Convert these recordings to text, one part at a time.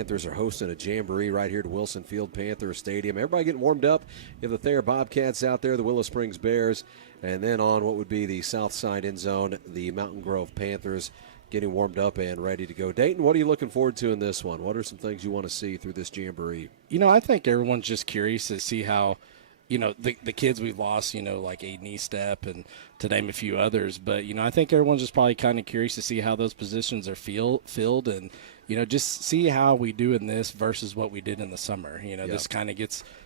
Panthers are hosting a jamboree right here at Wilson Field Panther Stadium. Everybody getting warmed up. You have the Thayer Bobcats out there, the Willow Springs Bears, and then on what would be the south side end zone, the Mountain Grove Panthers getting warmed up and ready to go. Dayton, what are you looking forward to in this one? What are some things you want to see through this jamboree? I think everyone's just curious to see how, the kids we've lost, like Aiden Estep and to name a few others. But, I think everyone's just probably kind of curious to see how those positions are filled and, just see how we do in this versus what we did in the summer. This kind of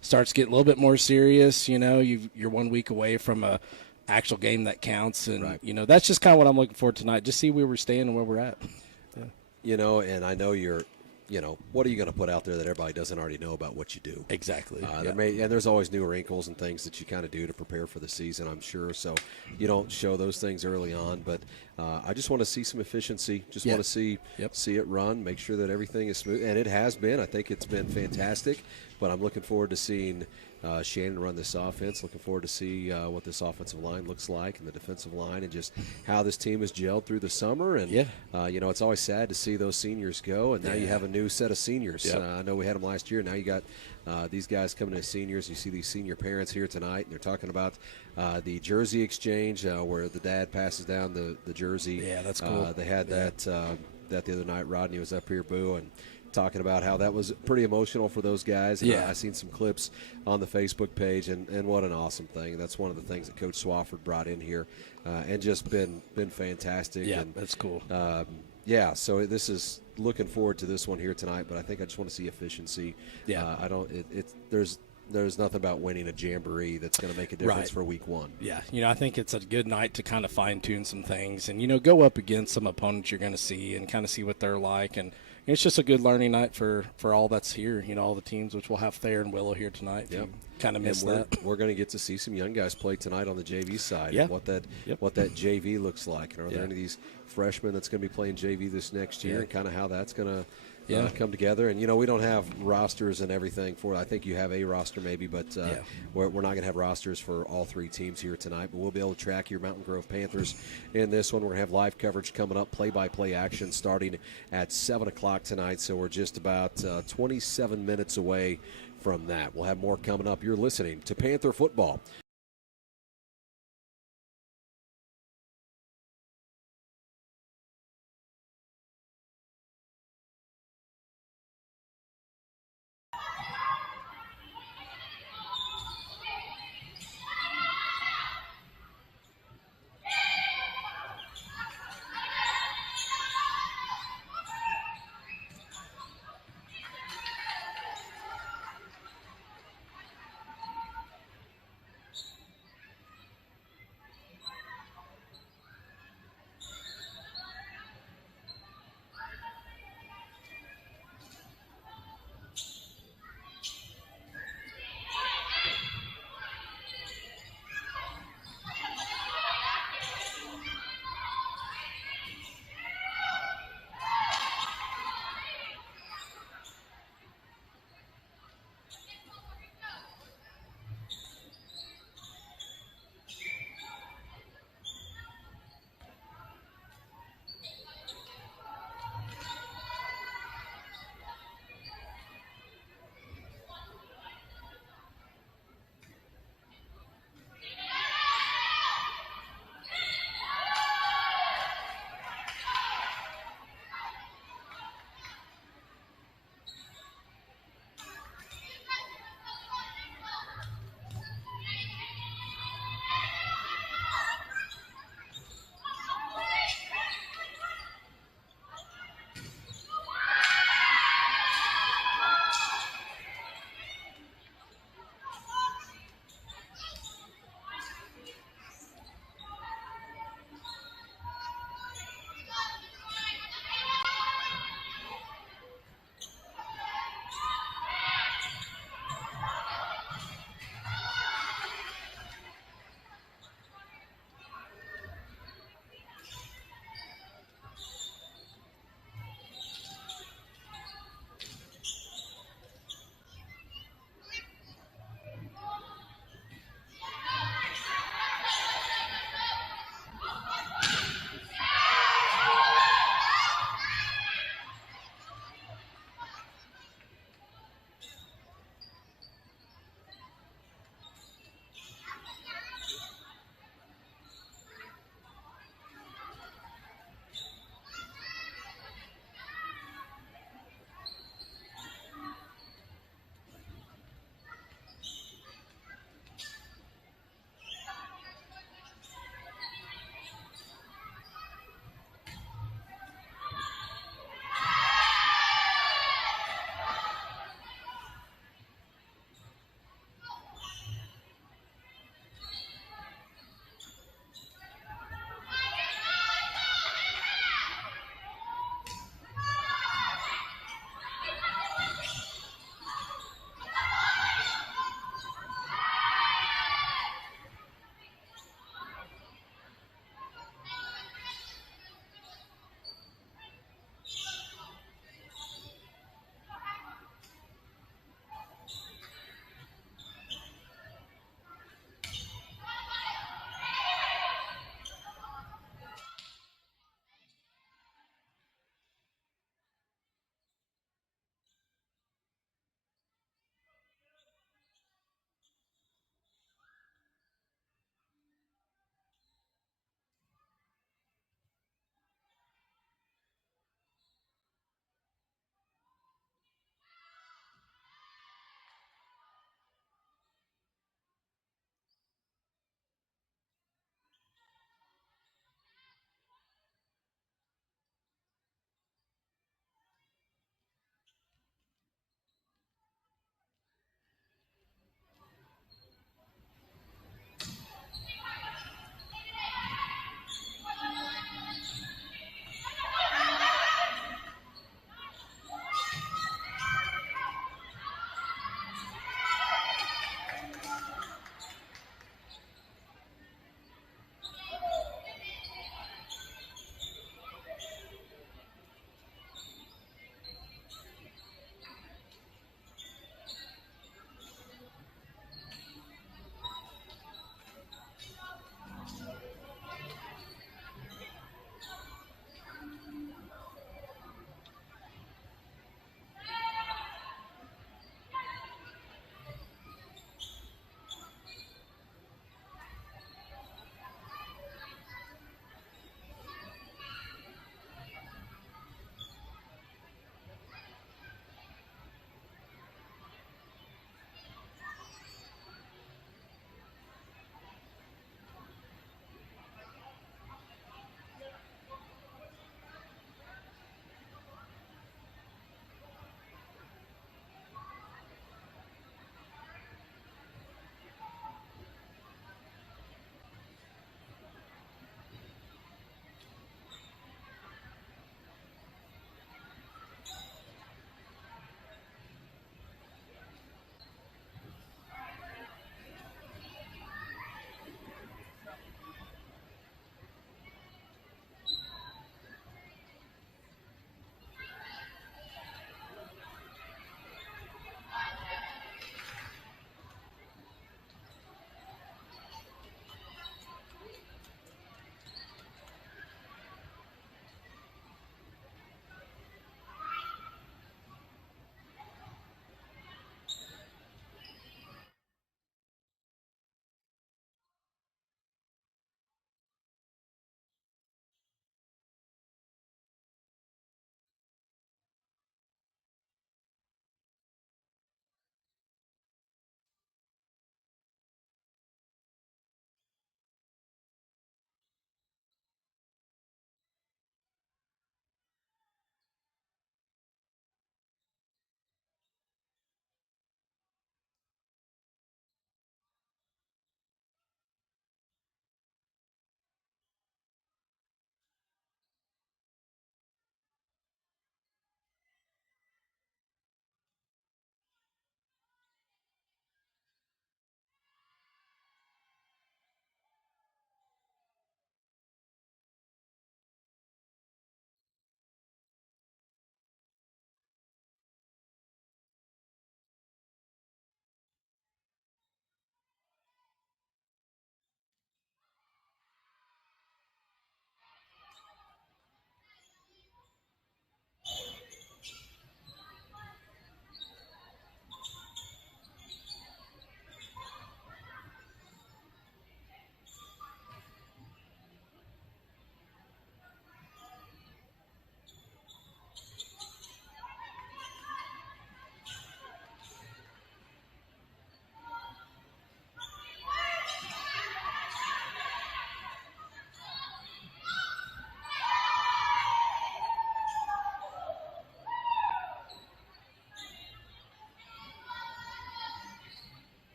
starts getting a little bit more serious. You're 1 week away from a actual game that counts. And, right. That's just kind of what I'm looking for tonight. Just see where we're staying and where we're at. Yeah. And I know what are you going to put out there that everybody doesn't already know about what you do? Exactly. And there's always new wrinkles and things that you kind of do to prepare for the season, I'm sure. So you don't show those things early on. But I just want to see some efficiency. Just want to see it run, make sure that everything is smooth. And it has been. I think it's been fantastic. But I'm looking forward to seeing Shannon run this offense. Looking forward to see what this offensive line looks like and the defensive line and just how this team has gelled through the summer. And, it's always sad to see those seniors go. And now you have a new set of seniors. I know we had them last year. Now you got these guys coming as seniors. You see these senior parents here tonight, and they're talking about the jersey exchange where the dad passes down the jersey. Yeah, that's cool. They had that the other night. Rodney was up here, Boo, and talking about how that was pretty emotional for those guys. And I seen some clips on the Facebook page, and what an awesome thing. That's one of the things that Coach Swafford brought in here and just been fantastic. Yeah, and, that's cool. So this is looking forward to this one here tonight, but I think I just want to see efficiency. There's nothing about winning a jamboree that's going to make a difference for week one. Yeah, I think it's a good night to kind of fine-tune some things and, go up against some opponents you're going to see and kind of see what they're like. And it's just a good learning night for all that's here, all the teams, which we'll have Thayer and Willow here tonight. Yep. Kind of miss that. We're going to get to see some young guys play tonight on the JV side. Yeah. What that JV looks like. And are there any of these freshmen that's going to be playing JV this next year and kind of how that's going to come together. And, we don't have rosters and everything for it. I think you have a roster maybe, but we're not going to have rosters for all three teams here tonight. But we'll be able to track your Mountain Grove Panthers in this one. We're going to have live coverage coming up, play-by-play action starting at 7 o'clock tonight. So we're just about 27 minutes away from that. We'll have more coming up. You're listening to Panther Football.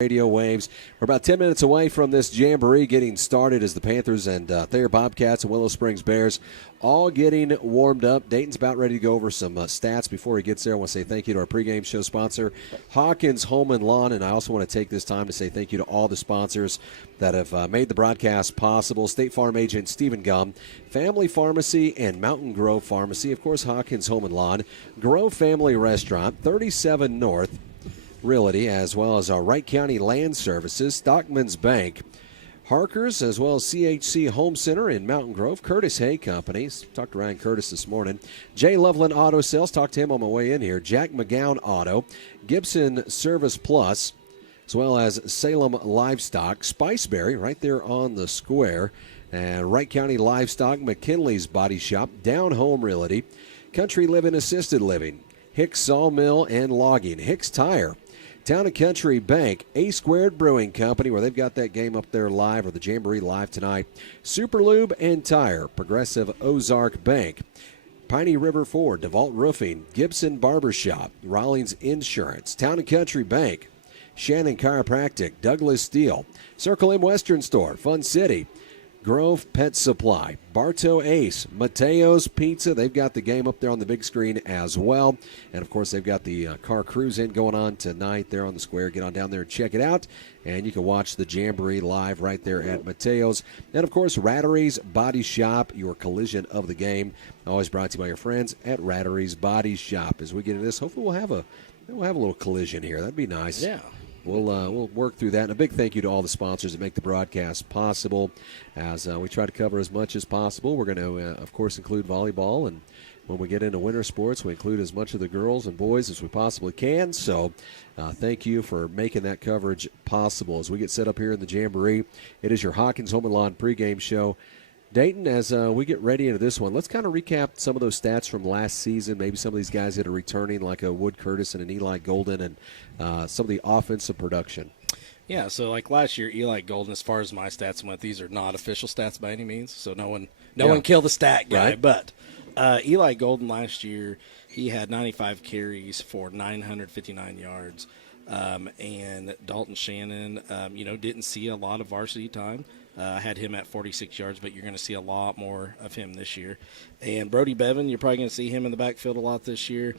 radio waves. We're about 10 minutes away from this jamboree getting started as the Panthers and Thayer Bobcats and Willow Springs Bears all getting warmed up. Dayton's about ready to go over some stats before he gets there. I want to say thank you to our pregame show sponsor, Hawkins Home and Lawn, and I also want to take this time to say thank you to all the sponsors that have made the broadcast possible. State Farm agent Stephen Gum, Family Pharmacy, and Mountain Grove Pharmacy. Of course, Hawkins Home and Lawn, Grove Family Restaurant, 37 North Realty, as well as our Wright County Land Services, Stockman's Bank, Harker's, as well as CHC Home Center in Mountain Grove, Curtis Hay Companies. Talked to Ryan Curtis this morning. Jay Loveland Auto Sales. Talked to him on my way in here. Jack McGowan Auto, Gibson Service Plus, as well as Salem Livestock, Spiceberry right there on the square, and Wright County Livestock, McKinley's Body Shop, Down Home Realty, Country Living Assisted Living, Hicks Sawmill and Logging, Hicks Tire, Town and Country Bank, A Squared Brewing Company, where they've got that game up there live, or the Jamboree live tonight, Super Lube and Tire, Progressive Ozark Bank, Piney River Ford, DeVault Roofing, Gibson Barbershop, Rawlings Insurance, Town and Country Bank, Shannon Chiropractic, Douglas Steel, Circle M Western Store, Fun City, Grove Pet Supply, Bartow Ace, Mateo's Pizza. They've got the game up there on the big screen as well. And, of course, they've got the car cruise in going on tonight there on the square. Get on down there and check it out. And you can watch the Jamboree live right there at Mateo's. And, of course, Rattery's Body Shop, your collision of the game. Always brought to you by your friends at Rattery's Body Shop. As we get into this, hopefully we'll have a little collision here. That'd be nice. Yeah. We'll work through that. And a big thank you to all the sponsors that make the broadcast possible. As we try to cover as much as possible, we're going to, of course, include volleyball. And when we get into winter sports, we include as much of the girls and boys as we possibly can. So thank you for making that coverage possible. As we get set up here in the Jamboree, it is your Hawkins Home and Lawn pregame show. Dayton, as we get ready into this one, let's kind of recap some of those stats from last season, maybe some of these guys that are returning, like a Wood Curtis and an Eli Golden, and some of the offensive production. Yeah, so like last year, Eli Golden, as far as my stats went, these are not official stats by any means, so no one kill the stat guy. Right. But Eli Golden last year, he had 95 carries for 959 yards. And Dalton Shannon, didn't see a lot of varsity time. I had him at 46 yards, but you're going to see a lot more of him this year. And Brody Bevan, you're probably going to see him in the backfield a lot this year.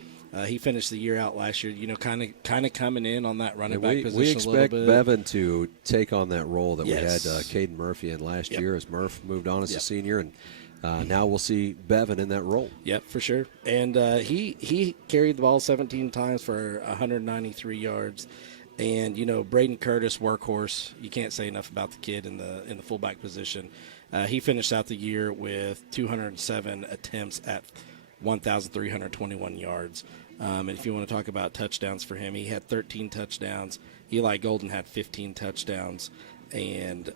He finished the year out last year, kind of coming in on that running back position a little bit. We expect Bevan to take on that role that Yes. we had Caden Murphy in last Yep. year as Murph moved on as a Yep. senior, and now we'll see Bevan in that role. Yep, for sure. And he carried the ball 17 times for 193 yards. And Braden Curtis, workhorse. You can't say enough about the kid in the fullback position. He finished out the year with 207 attempts at 1,321 yards. And if you want to talk about touchdowns for him, he had 13 touchdowns. Eli Golden had 15 touchdowns. And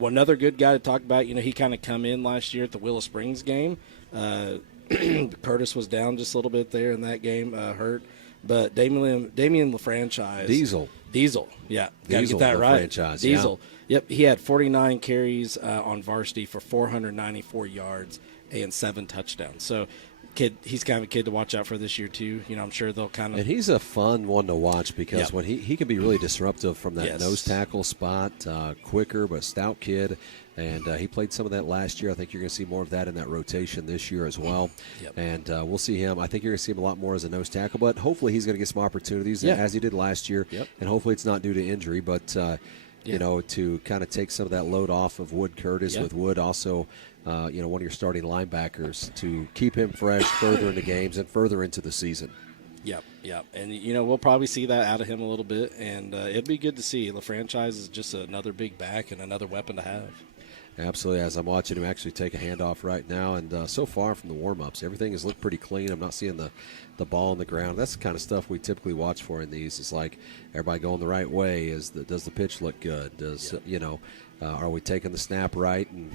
another good guy to talk about, he kind of come in last year at the Willow Springs game. Curtis was down just a little bit there in that game, hurt. But Damian LaFranchise. Diesel, yeah. Got to get that right. Diesel. Yeah. Yep, he had 49 carries on varsity for 494 yards and 7 touchdowns. So, he's kind of a kid to watch out for this year, too. I'm sure they'll kind of. And he's a fun one to watch because Yep. when he can be really disruptive from that Yes. nose tackle spot, quicker but stout kid. And he played some of that last year. I think you're going to see more of that in that rotation this year as well. Yep. And we'll see him. I think you're going to see him a lot more as a nose tackle, but hopefully he's going to get some opportunities as he did last year. Yep. And hopefully it's not due to injury, but to kind of take some of that load off of Wood Curtis, with Wood also, one of your starting linebackers, to keep him fresh further into games and further into the season. Yep. And, we'll probably see that out of him a little bit, and it'd be good to see. LaFranchise is just another big back and another weapon to have. Absolutely. As I'm watching him actually take a handoff right now, and so far from the warm-ups, everything has looked pretty clean. I'm not seeing the ball on the ground. That's the kind of stuff we typically watch for in these. It's like everybody going the right way. Does the pitch look good? Are we taking the snap right and,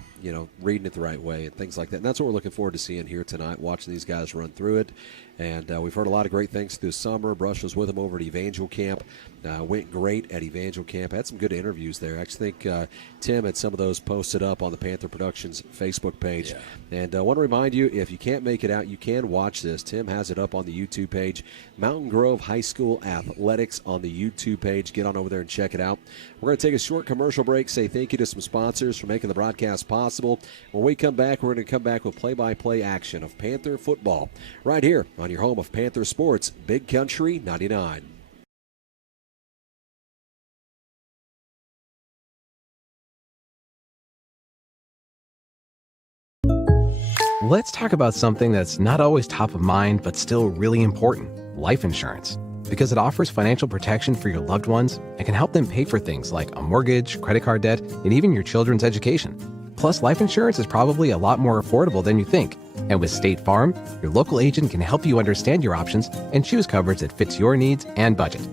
reading it the right way and things like that? And that's what we're looking forward to seeing here tonight, watching these guys run through it. And we've heard a lot of great things through the summer. Brush was with them over at Evangel Camp. Went great at Evangel Camp. Had some good interviews there. I actually think Tim had some of those posted up on the Panther Productions Facebook page. Yeah. And I want to remind you, if you can't make it out, you can watch this. Tim has it up on the YouTube page. Mountain Grove High School Athletics on the YouTube page. Get on over there and check it out. We're going to take a short commercial break, say thank you to some sponsors for making the broadcast possible. When we come back, we're going to come back with play-by-play action of Panther football right here on your home of Panther Sports, Big Country 99. Let's talk about something that's not always top of mind, but still really important: life insurance. Because it offers financial protection for your loved ones and can help them pay for things like a mortgage, credit card debt, and even your children's education. Plus, life insurance is probably a lot more affordable than you think. And with State Farm, your local agent can help you understand your options and choose coverage that fits your needs and budget.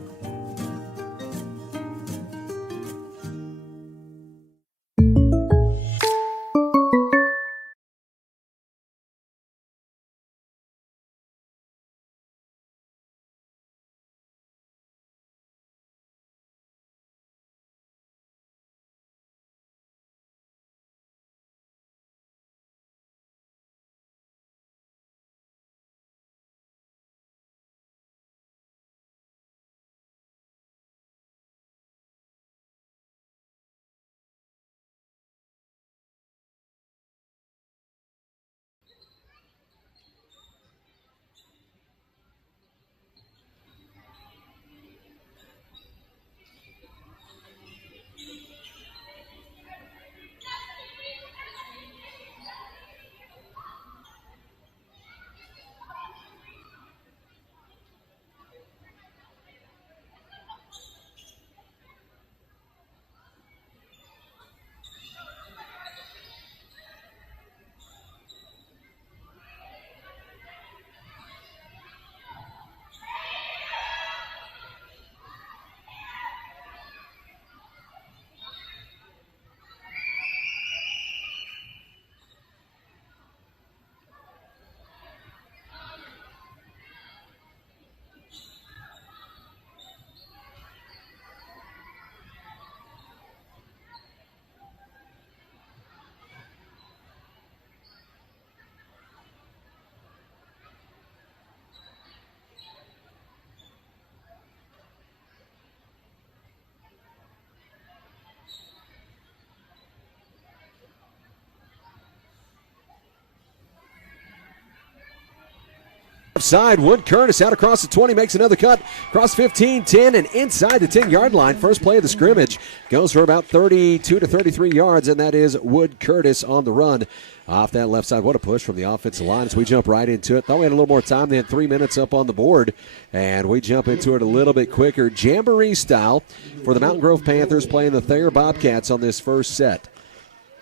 Side, Wood Curtis out across the 20, makes another cut, across 15, 10, and inside the 10-yard line. First play of the scrimmage goes for about 32 to 33 yards, and that is Wood Curtis on the run. Off that left side, what a push from the offensive line as we jump right into it. Thought we had a little more time. They had 3 minutes up on the board, and we jump into it a little bit quicker. Jamboree style for the Mountain Grove Panthers playing the Thayer Bobcats on this first set.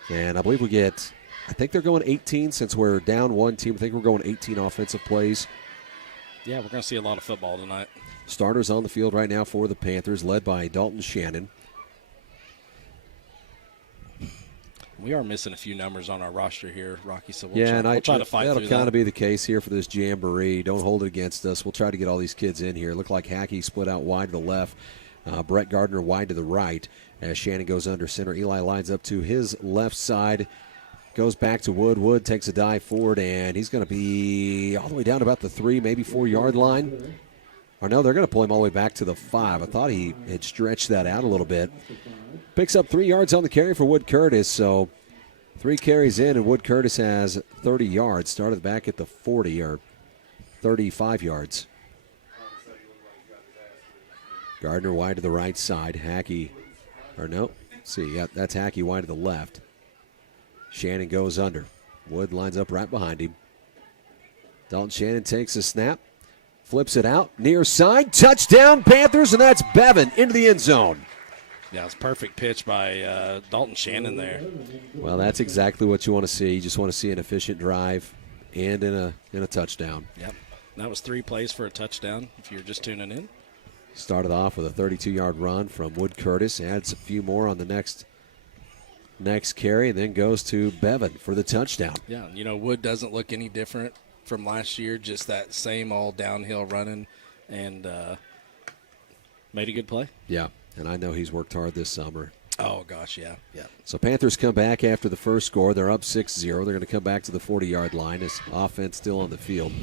And I believe I think they're going 18 since we're down one team. I think we're going 18 offensive plays. Yeah, we're going to see a lot of football tonight. Starters on the field right now for the Panthers, led by Dalton Shannon. We are missing a few numbers on our roster here, Rocky, so we'll try to fight through that. That'll kind of be the case here for this Jamboree. Don't hold it against us. We'll try to get all these kids in here. Look like Hackey split out wide to the left. Brett Gardner wide to the right as Shannon goes under center. Eli lines up to his left side. Goes back to Wood. Wood takes a dive forward, and he's going to be all the way down to about the 3, maybe 4-yard line. Or no, they're going to pull him all the way back to the 5. I thought he had stretched that out a little bit. Picks up 3 yards on the carry for Wood Curtis. So 3 carries in, and Wood Curtis has 30 yards. Started back at the 40 or 35 yards. Gardner wide to the right side. Hackey, or no, see, yeah, that's Hackey wide to the left. Shannon goes under. Wood lines up right behind him. Dalton Shannon takes a snap, flips it out, near side, touchdown Panthers, and that's Bevan into the end zone. Yeah, it's a perfect pitch by Dalton Shannon there. Well, that's exactly what you want to see. You just want to see an efficient drive and in a touchdown. Yep, that was 3 plays for a touchdown if you're just tuning in. Started off with a 32-yard run from Wood Curtis, adds a few more on the next next carry, and then goes to Bevan for the touchdown. Yeah, Wood doesn't look any different from last year, just that same all downhill running, and made a good play. Yeah, and I know he's worked hard this summer. Oh, gosh, yeah. So Panthers come back after the first score. They're up 6-0. They're going to come back to the 40-yard line as offense still on the field.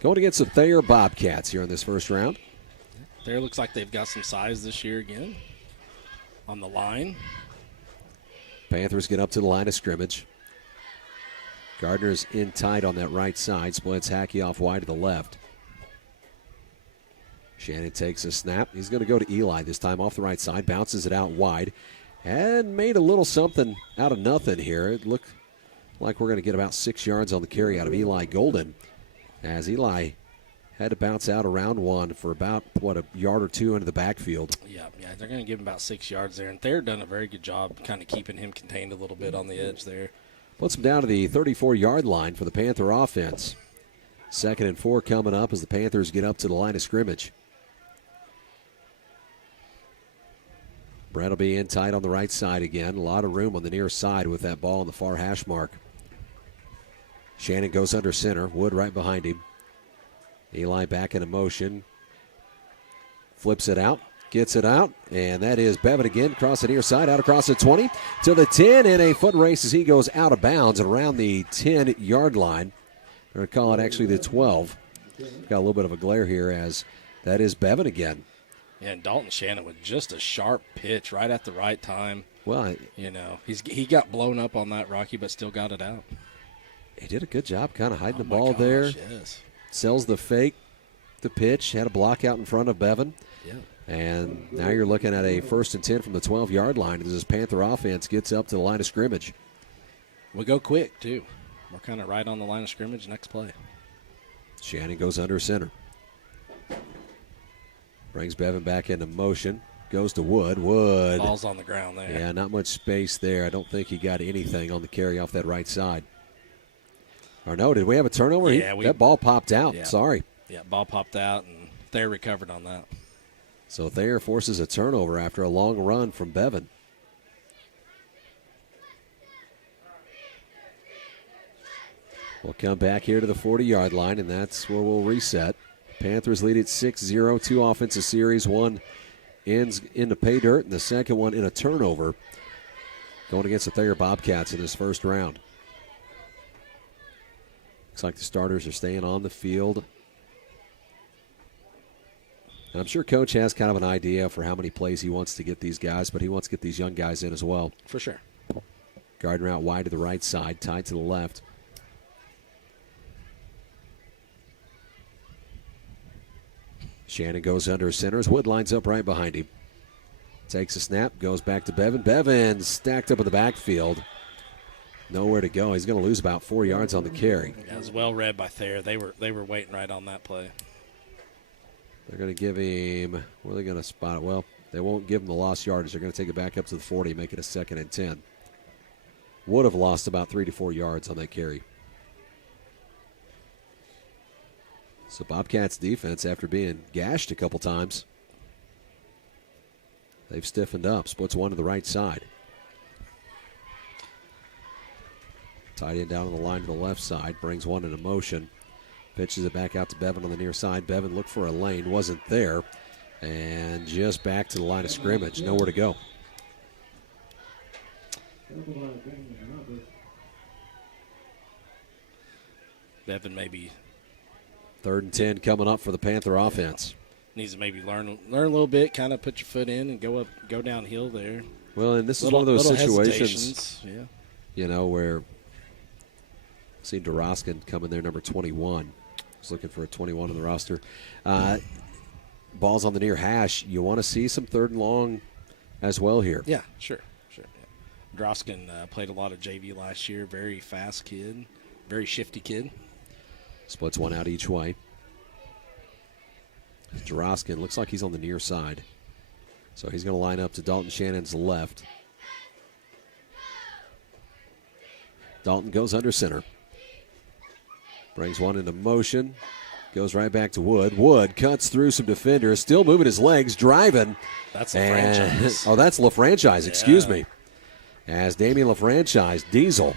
Going against the Thayer Bobcats here in this first round. Thayer looks like they've got some size this year again on the line. Panthers get up to the line of scrimmage. Gardner's in tight on that right side. Splits Hackey off wide to the left. Shannon takes a snap. He's going to go to Eli this time off the right side. Bounces it out wide. And made a little something out of nothing here. It looked like we're going to get about 6 yards on the carry out of Eli Golden. As Eli had to bounce out around one for about, a yard or two into the backfield. Yeah, they're going to give him about 6 yards there. And Thayer done a very good job kind of keeping him contained a little bit on the edge there. Puts him down to the 34-yard line for the Panther offense. 2nd and 4 coming up as the Panthers get up to the line of scrimmage. Brett will be in tight on the right side again. A lot of room on the near side with that ball on the far hash mark. Shannon goes under center. Wood right behind him. Eli back in motion. Flips it out. Gets it out. And that is Bevan again. Across the near side. Out across the 20 to the 10. And a foot race as he goes out of bounds and around the 10-yard line. They're going to call it actually the 12. Got a little bit of a glare here as that is Bevan again. Yeah, and Dalton Shannon with just a sharp pitch right at the right time. Well, he got blown up on that, Rocky, but still got it out. He did a good job kind of hiding the ball there. Yes. Sells the fake, the pitch, had a block out in front of Bevan. Yeah. And now you're looking at a 1st and 10 from the 12-yard line as this Panther offense gets up to the line of scrimmage. We go quick, too. We're kind of right on the line of scrimmage next play. Shannon goes under center. Brings Bevan back into motion. Goes to Wood. Wood. Ball's on the ground there. Yeah, not much space there. I don't think he got anything on the carry off that right side. Or no, did we have a turnover? Yeah, that ball popped out. Yeah. Sorry. Yeah, ball popped out, and Thayer recovered on that. So Thayer forces a turnover after a long run from Bevan. We'll come back here to the 40-yard line, and that's where we'll reset. Panthers lead at 6-0. 2 offensive series. One ends in the pay dirt, and the second one in a turnover. Going against the Thayer Bobcats in this first round. Looks like the starters are staying on the field. And I'm sure Coach has kind of an idea for how many plays he wants to get these guys, but he wants to get these young guys in as well. For sure. Gardner out wide to the right side, tied to the left. Shannon goes under center as Wood lines up right behind him. Takes a snap, goes back to Bevan. Bevan stacked up in the backfield. Nowhere to go. He's going to lose about 4 yards on the carry. Yeah, it was well read by Thayer. They were waiting right on that play. They're going to give him, where are they going to spot it? Well, they won't give him the lost yardage. They're going to take it back up to the 40, make it a 2nd and 10. Would have lost about 3 to 4 yards on that carry. So Bobcats defense, after being gashed a couple times, they've stiffened up. Splits one to the right side. Tight end down on the line to the left side. Brings one into motion. Pitches it back out to Bevan on the near side. Bevan looked for a lane. Wasn't there. And just back to the line of scrimmage. Nowhere to go. Bevan maybe 3rd and 10 coming up for the Panther offense. Needs to maybe learn a little bit, kind of put your foot in and go downhill there. Well, and this is one of those situations, yeah, where see Duroskin come in there, number 21. He's looking for a 21 on the roster. Ball's on the near hash. You want to see some 3rd and long as well here. Yeah, sure. Yeah. Droskin played a lot of JV last year. Very fast kid, very shifty kid. Splits one out each way. Duroskin looks like he's on the near side. So he's going to line up to Dalton Shannon's left. Dalton goes under center. Brings one into motion. Goes right back to Wood. Wood cuts through some defenders. Still moving his legs, driving. That's the franchise. Oh, that's LaFranchise, excuse me. as Damian LaFranchise, Diesel,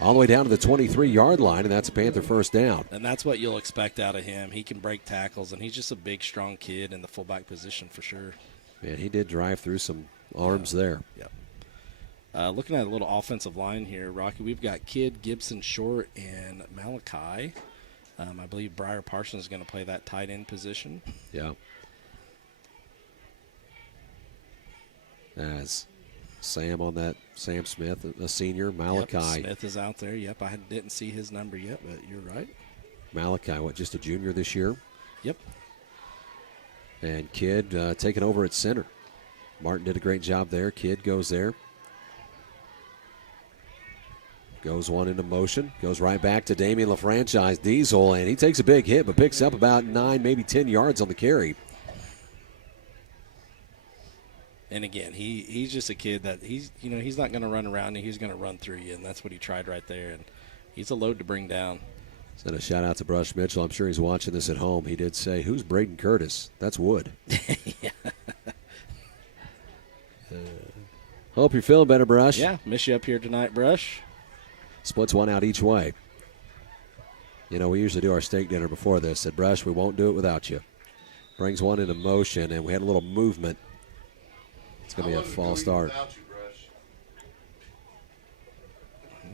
all the way down to the 23-yard line, and that's a Panther first down. And that's what you'll expect out of him. He can break tackles, and he's just a big, strong kid in the fullback position for sure. Man, he did drive through some arms there. Yep. Looking at a little offensive line here, Rocky, we've got Kidd, Gibson, Short, and Malachi. I believe Briar Parsons is going to play that tight end position. Yeah. As Sam on that, Sam Smith, a senior. Malachi. Yep, Smith is out there. Yep, I didn't see his number yet, but you're right. Malachi, just a junior this year? Yep. And Kidd taking over at center. Martin did a great job there. Kidd goes there. Goes one into motion. Goes right back to Damian LaFranchise, Diesel, and he takes a big hit but picks up about 9, maybe 10 yards on the carry. And again, he's just a kid that he's not going to run around you. He's going to run through you, and that's what he tried right there. And he's a load to bring down. Send a shout out to Brush Mitchell. I'm sure he's watching this at home. He did say, "Who's Braden Curtis?" That's Wood. Yeah. Hope you're feeling better, Brush. Yeah, miss you up here tonight, Brush. Splits one out each way. We usually do our steak dinner before this. Said, Brush, we won't do it without you. Brings one into motion, and we had a little movement. It's going to be a false start.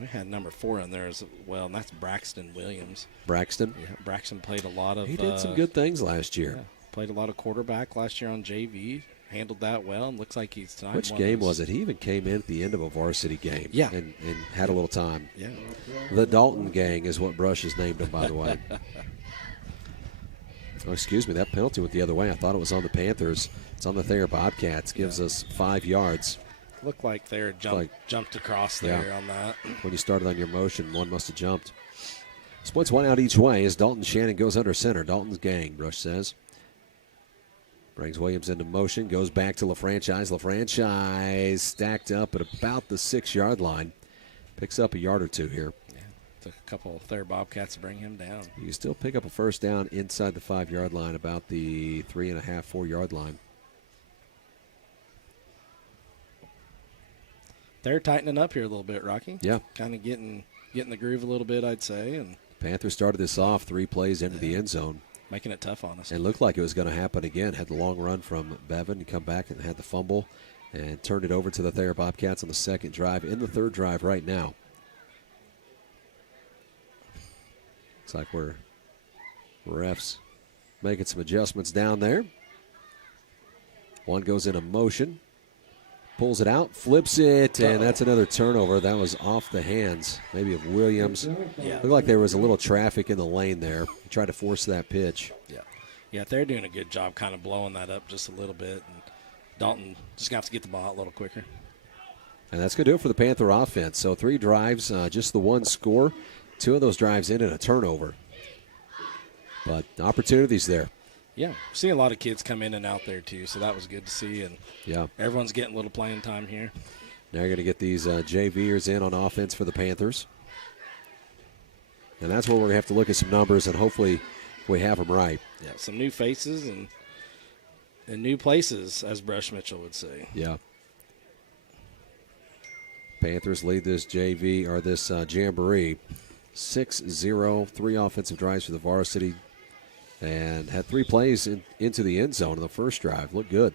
We had number 4 in there as well, and that's Braxton Williams. Braxton? Yeah, Braxton played a lot of. He did some good things last year. Yeah, played a lot of quarterback last year on JV. Handled that well, and looks like he's tonight. Which game was it? He even came in at the end of a varsity game. Yeah. And had a little time. Yeah. The Dalton Gang is what Brush has named him, by the way. Oh, excuse me, that penalty went the other way. I thought it was on the Panthers. It's on the Thayer Bobcats. Gives us 5 yards. Looked like Thayer jumped across there on that. When you started on your motion, one must have jumped. Splits one out each way as Dalton Shannon goes under center. Dalton's gang, Brush says. Brings Williams into motion, goes back to LaFranchise. LaFranchise stacked up at about the 6-yard line. Picks up a yard or two here. Yeah, took a couple of Thayer Bobcats to bring him down. You still pick up a first down inside the 5-yard line, about the 3.5, 4-yard line. They're tightening up here a little bit, Rocky. Yeah. Kind of getting the groove a little bit, I'd say. And Panthers started this off 3 plays into the end zone. Making it tough on us. And looked like it was going to happen again. Had the long run from Bevan to come back and had the fumble and turned it over to the Thayer Bobcats on the second drive. In the third drive right now. Looks like we're refs making some adjustments down there. One goes into motion. Pulls it out, flips it, and that's another turnover. That was off the hands, maybe of Williams. Yeah. Looked like there was a little traffic in the lane there. He tried to force that pitch. Yeah, they're doing a good job kind of blowing that up just a little bit. And Dalton just going to have to get the ball out a little quicker. And that's going to do it for the Panther offense. So 3 drives, just the 1 score. 2 of those drives ended a turnover. But opportunities there. Yeah, seeing a lot of kids come in and out there too, so that was good to see. And yeah, everyone's getting a little playing time here. Now you're going to get these JVers in on offense for the Panthers. And that's where we're going to have to look at some numbers, and hopefully we have them right. Yeah, some new faces and new places, as Brush Mitchell would say. Yeah. Panthers lead this JV, or this Jamboree, 6-0, 3 offensive drives for the varsity. And had 3 plays into the end zone in the first drive. Looked good.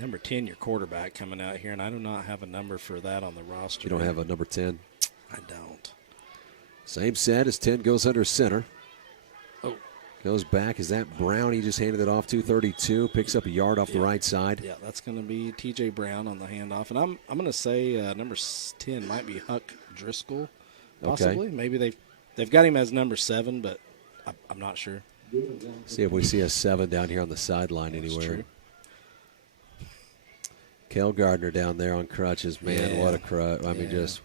Number 10, your quarterback coming out here, and I do not have a number for that on the roster. You don't have a number 10? I don't. Same set as 10 goes under center. Oh. Goes back. Is that Brown? He just handed it off to 32. Picks up a yard off the right side. Yeah, that's going to be T.J. Brown on the handoff. And I'm going to say number 10 might be Huck Driscoll, possibly. Okay. Maybe they've got him as number 7, but I'm not sure. See if we see a 7 down here on the sideline anywhere. True. Kel Gardner down there on crutches. Man, what a crutch. I mean, just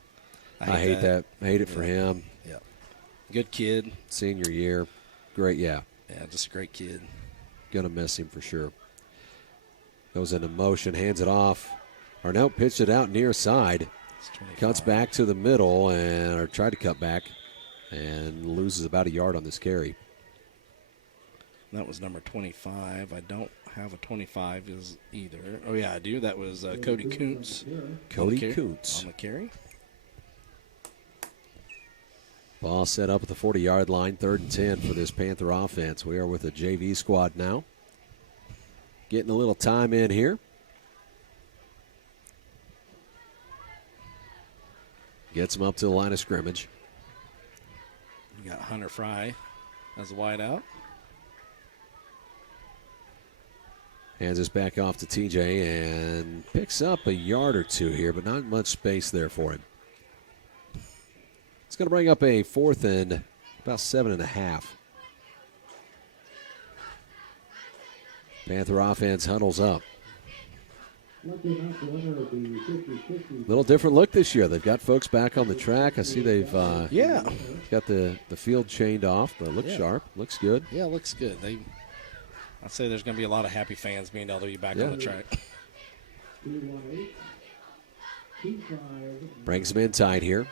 I hate that. I hate it for him. Yeah. Good kid. Senior year. Great, yeah. Yeah, just a great kid. Going to miss him for sure. Goes into motion, hands it off. Arnell pitched it out near side. Cuts back to the middle, or tried to cut back, and loses about a yard on this carry. That was number 25. I don't have a 25 either. Oh, yeah, I do. That was Cody Kuntz. Cody Kuntz. On the carry. Ball set up at the 40-yard line, 3rd and 10 for this Panther offense. We are with a JV squad now. Getting a little time in here. Gets him up to the line of scrimmage. We got Hunter Fry as a wide out. Hands us back off to TJ and picks up a yard or two here, but not much space there for him. It's going to bring up a 4th and about 7.5. Panther offense huddles up. Little different look this year. They've got folks back on the track. I see they've got the field chained off, but it looks sharp. Looks good. Yeah, it looks good. I'd say there's going to be a lot of happy fans being able to be back on the track. Brings him in tight here.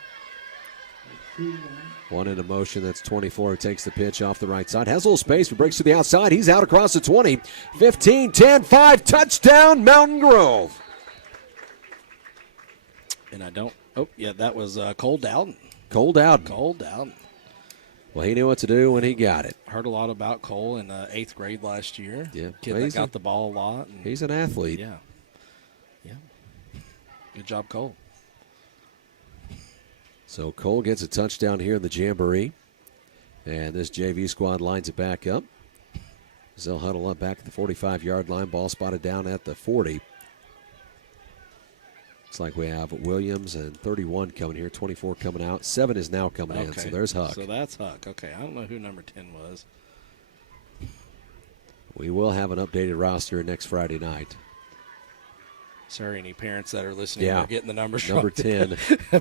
One into motion, that's 24, who takes the pitch off the right side. Has a little space, but breaks to the outside. He's out across the 20. 15, 10, 5, touchdown, Mountain Grove. And that was Cole Dowden. Cole Dowden. Cole Dowden. Well, he knew what to do when he got it. Heard a lot about Cole in 8th grade last year. Yeah. Kid that got the ball a lot. He's an athlete. Yeah. Yeah. Good job, Cole. So Cole gets a touchdown here in the Jamboree. And this JV squad lines it back up. They'll huddle up back at the 45-yard line. Ball spotted down at the 40. Looks like we have Williams and 31 coming here, 24 coming out. 7 is now coming in, so there's Huck. So that's Huck. Okay, I don't know who number 10 was. We will have an updated roster next Friday night. Sorry, any parents that are listening are getting the numbers wrong. Number 10.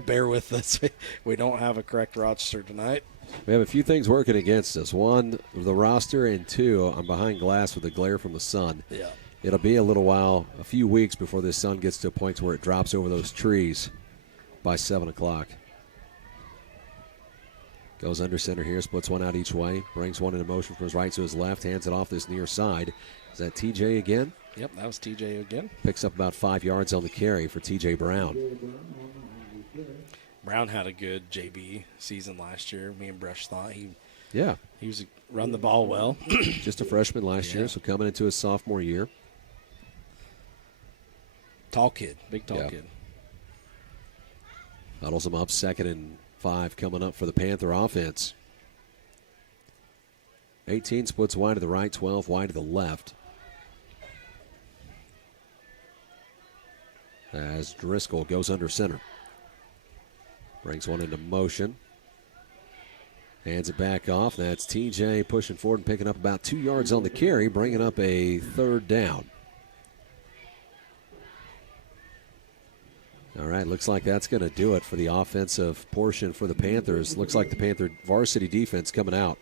Bear with us. We don't have a correct roster tonight. We have a few things working against us. One, the roster, and 2, I'm behind glass with the glare from the sun. Yeah. It'll be a little while, a few weeks before this sun gets to a point where it drops over those trees by 7 o'clock. Goes under center here, splits one out each way, brings one into motion from his right to his left, hands it off this near side. Is that TJ again? Yep, that was TJ again. Picks up about 5 yards on the carry for TJ Brown. Brown had a good JV season last year. Me and Brush thought he was run the ball well. Just a freshman last year, so coming into his sophomore year. Tall kid, big tall kid. Huddles him up, 2nd and 5 coming up for the Panther offense. 18 splits wide to the right, 12 wide to the left. As Driscoll goes under center. Brings one into motion. Hands it back off. That's TJ pushing forward and picking up about 2 yards on the carry, bringing up a 3rd down. All right, looks like that's going to do it for the offensive portion for the Panthers. Looks like the Panther varsity defense coming out.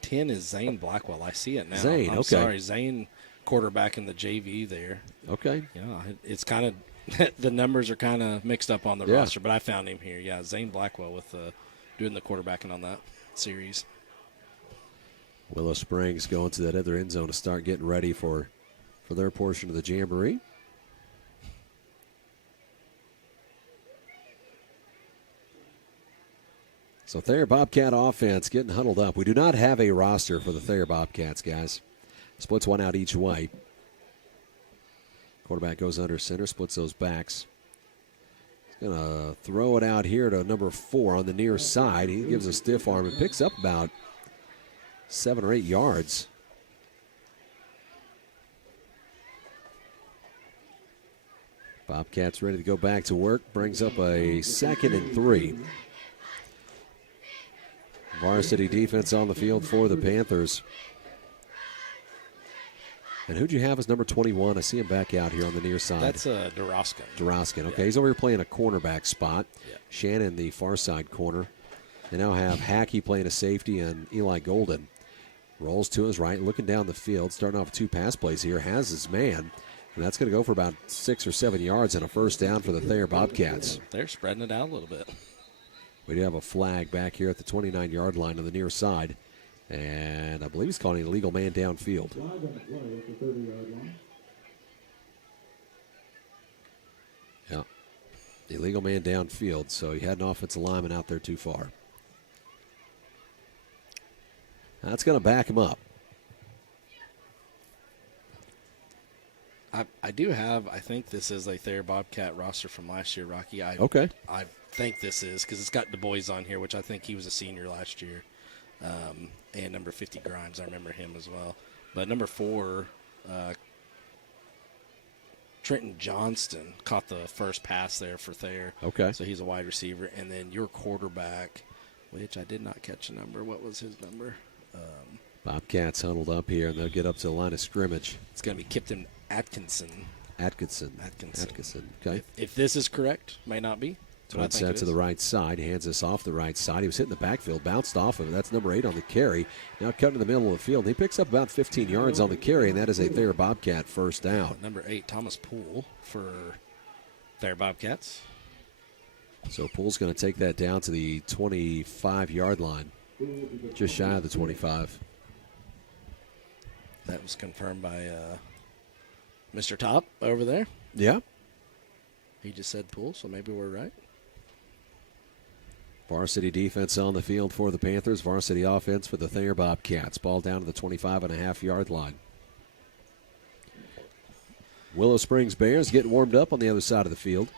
10 is Zane Blackwell. I see it now. Zane, I'm sorry, Zane, quarterback in the JV there. Okay. Yeah, it's kind of the numbers are kind of mixed up on the roster, but I found him here. Yeah, Zane Blackwell with doing the quarterbacking on that series. Willow Springs going to that other end zone to start getting ready for their portion of the Jamboree. So Thayer Bobcat offense getting huddled up. We do not have a roster for the Thayer Bobcats, guys. Splits one out each way. Quarterback goes under center, splits those backs. He's going to throw it out here to number 4 on the near side. He gives a stiff arm and picks up about 7 or 8 yards. Bobcats ready to go back to work. Brings up a 2nd and 3. Varsity defense on the field for the Panthers. And who'd you have as number 21? I see him back out here on the near side. That's Duroskin. Duroskin, okay. He's over here playing a cornerback spot. Yeah. Shannon, the far side corner. They now have Hackey playing a safety and Eli Golden. Rolls to his right, looking down the field, starting off with 2 pass plays here. Has his man. And that's going to go for about 6 or 7 yards and a 1st down for the Thayer Bobcats. They're spreading it out a little bit. We do have a flag back here at the 29-yard line on the near side. And I believe he's calling an illegal man downfield. Yeah. Illegal man downfield, so he had an offensive lineman out there too far. That's going to back him up. I do have, I think this is a Thayer Bobcat roster from last year, Rocky. Okay. I think this is because it's got Du Bois on here, which I think he was a senior last year. And number 50, Grimes, I remember him as well. But number 4, Trenton Johnston caught the first pass there for Thayer. Okay. So he's a wide receiver. And then your quarterback, which I did not catch a number. What was his number? Bobcats huddled up here, and they'll get up to the line of scrimmage. It's going to be Kipton Atkinson. Atkinson. Okay. If this is correct, may not be. One set to the right side, hands us off the right side. He was hitting the backfield, bounced off of it. That's number 8 on the carry. Now cutting in the middle of the field. He picks up about 15 yards on the carry, and that is a Thayer Bobcat first down. Number 8, Thomas Poole for Thayer Bobcats. So Poole's going to take that down to the 25-yard line, just shy of the 25. That was confirmed by Mr. Top over there. Yeah. He just said Poole, so maybe we're right. Varsity defense on the field for the Panthers. Varsity offense for the Thayer Bobcats. Ball down to the 25.5-yard line. Willow Springs Bears getting warmed up on the other side of the field.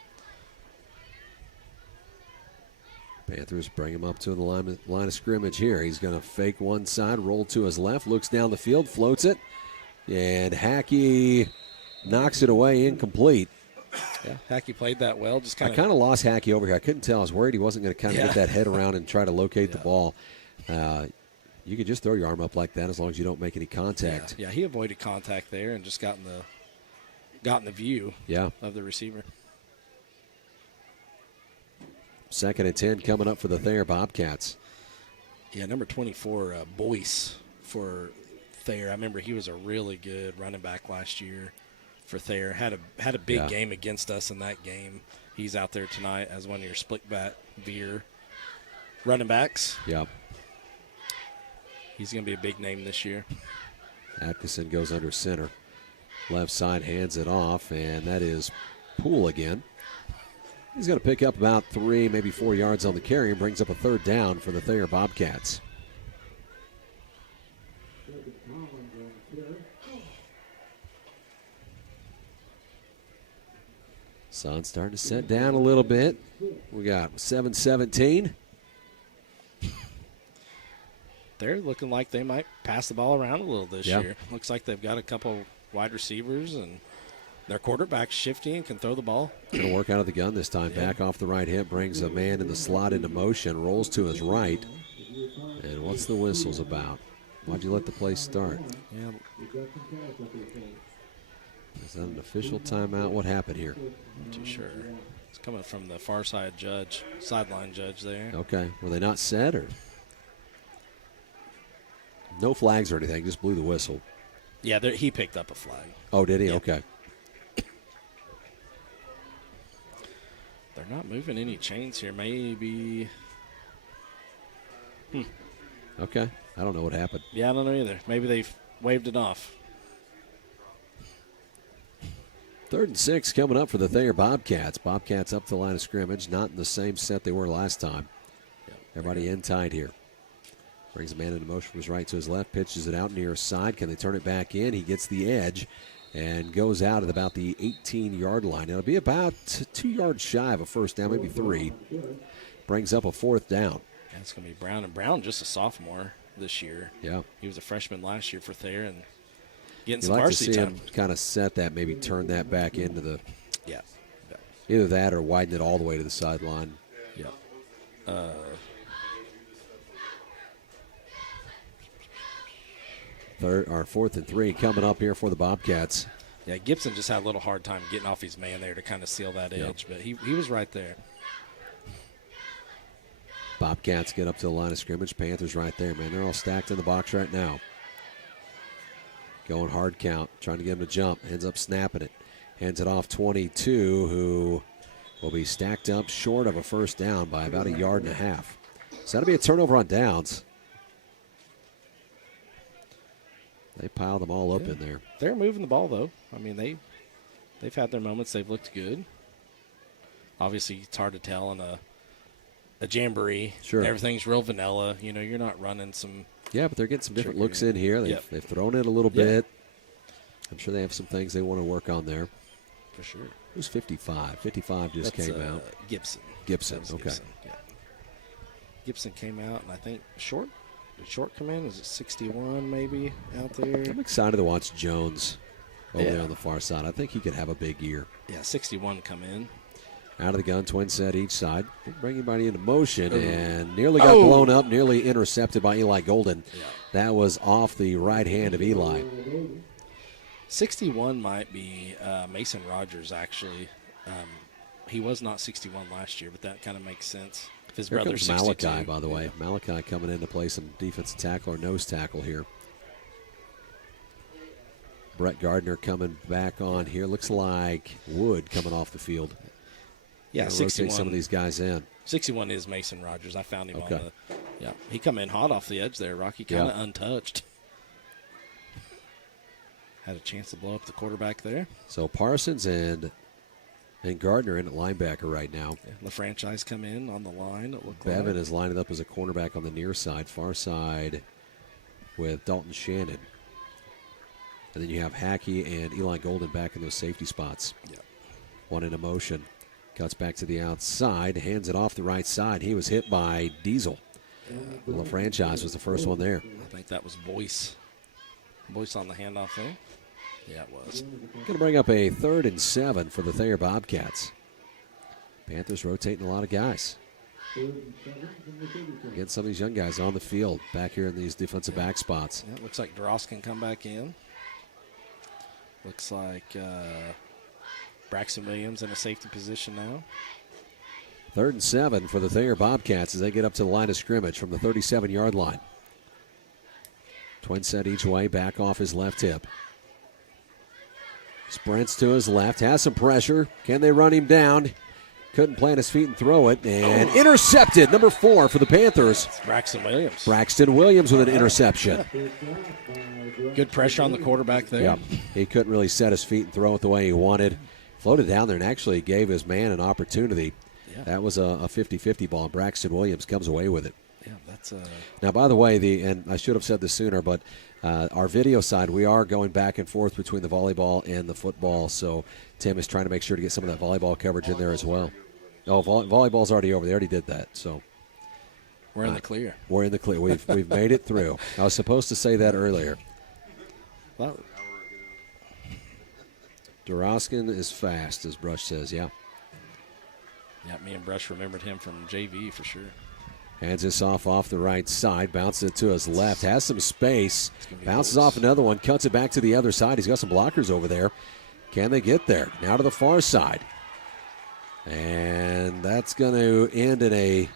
Panthers bring him up to the line of scrimmage here. He's going to fake one side, roll to his left, looks down the field, floats it, and Hackey knocks it away, incomplete. Yeah, Hackey played that well. I kind of lost Hackey over here. I couldn't tell. I was worried he wasn't going to kind of get that head around and try to locate the ball. You can just throw your arm up like that as long as you don't make any contact. Yeah, he avoided contact there and just got in the view of the receiver. 2nd and 10 coming up for the Thayer Bobcats. Yeah, number 24, Boyce for Thayer. I remember he was a really good running back last year for Thayer. Had a big game against us in that game. He's out there tonight as one of your split bat veer running backs. Yeah. He's going to be a big name this year. Atkinson goes under center. Left side hands it off, and that is Poole again. He's going to pick up about 3, maybe 4 yards on the carry and brings up a 3rd down for the Thayer Bobcats. Sun's starting to set down a little bit. We got 7-17. They're looking like they might pass the ball around a little this year. Looks like they've got a couple wide receivers, and their quarterback's shifty and can throw the ball. Going to work out of the gun this time. Back off the right hip, brings a man in the slot into motion, rolls to his right. And what's the whistles about? Why'd you let the play start? Yeah. Is that an official timeout? What happened here? Not too sure. It's coming from the far side judge, sideline judge there. Okay. Were they not set or? No flags or anything, just blew the whistle. Yeah, he picked up a flag. Oh, did he? Yeah. Okay. They're not moving any chains here. Maybe. Okay. I don't know what happened. Yeah, I don't know either. Maybe they've waved it off. 3rd and 6 coming up for the Thayer Bobcats. Bobcats up to the line of scrimmage, not in the same set they were last time. Everybody in tight here. Brings a man into motion from his right to his left, pitches it out near side. Can they turn it back in? He gets the edge and goes out at about the 18-yard line. It'll be about 2 yards shy of a first down, maybe 3. Brings up a 4th down. Yeah, it's going to be Brown. And Brown just a sophomore this year. Yeah. He was a freshman last year for Thayer and getting You'd some like to varsity see time. him kind of set that, maybe turn that back into the Yeah. either that or widen it all the way to the sideline. Yeah. 4th and 3 coming up here for the Bobcats. Yeah, Gibson just had a little hard time getting off his man there to kind of seal that edge, but he was right there. Bobcats get up to the line of scrimmage. Panthers right there, man. They're all stacked in the box right now. Going hard count, trying to get him to jump. Ends up snapping it. Hands it off 22, who will be stacked up short of a first down by about 1.5 yards. So that'll be a turnover on downs. They pile them all up in there. They're moving the ball, though. I mean, they've had their moments. They've looked good. Obviously, it's hard to tell in a jamboree. Sure. Everything's real vanilla. You're not running some. Yeah, but they're getting some different looks in here. They've thrown it a little bit. I'm sure they have some things they want to work on there. For sure. Who's 55? 55 just came out. Gibson. Gibson, okay. Gibson, yeah. Gibson came out, and I think Short. Did Short come in? Is it 61 maybe out there? I'm excited to watch Jones over there on the far side. I think he could have a big year. Yeah, 61 come in. Out of the gun, twin set each side. Didn't bring anybody into motion and nearly got blown up, nearly intercepted by Eli Golden. Yeah. That was off the right hand of Eli. 61 might be Mason Rogers, actually. He was not 61 last year, but that kind of makes sense. His Here brother's comes 62. Malachi, by the way. Malachi coming in to play some defensive tackle or nose tackle here. Brett Gardner coming back on here. Looks like Wood coming off the field. Yeah, 61. Rotate some of these guys in. 61 is Mason Rogers. I found him on the. Yeah, he come in hot off the edge there, Rocky. Kind of untouched. Had a chance to blow up the quarterback there. So Parsons and Gardner in at linebacker right now. Yeah, the franchise come in on the line. It looked Bevan like. is lined up as a cornerback on the near side, far side with Dalton Shannon. And then you have Hackey and Eli Golden back in those safety spots. Yeah. One in a motion. Cuts back to the outside, hands it off the right side. He was hit by Diesel. Well, the franchise was the first one there. I think that was Boyce. Boyce on the handoff there. Yeah, it was. Going to bring up a 3rd and 7 for the Thayer Bobcats. Panthers rotating a lot of guys. Getting some of these young guys on the field back here in these defensive back spots. Yeah, looks like Dross can come back in. Looks like Braxton Williams in a safety position now. 3rd and 7 for the Thayer Bobcats as they get up to the line of scrimmage from the 37-yard line. Twin set each way, back off his left hip. Sprints to his left, has some pressure. Can they run him down? Couldn't plant his feet and throw it. And intercepted, number 4 for the Panthers. Braxton Williams. Braxton Williams with an interception. Good pressure on the quarterback there. Yeah, he couldn't really set his feet and throw it the way he wanted. Floated down there and actually gave his man an opportunity. Yeah. That was a 50-50 ball. Braxton Williams comes away with it. Yeah, that's Now, by the way, and I should have said this sooner, but our video side, we are going back and forth between the volleyball and the football. So Tim is trying to make sure to get some of that volleyball coverage in there as well. Oh, volleyball's already over. They already did that. So we're in the clear. We're in the clear. We've made it through. I was supposed to say that earlier. Well, Duroskin is fast, as Brush says. Yeah. Yeah, me and Brush remembered him from JV for sure. Hands this off the right side, bounces it to his left, has some space, bounces off another one, cuts it back to the other side. He's got some blockers over there. Can they get there? Now to the far side. And that's going to end in a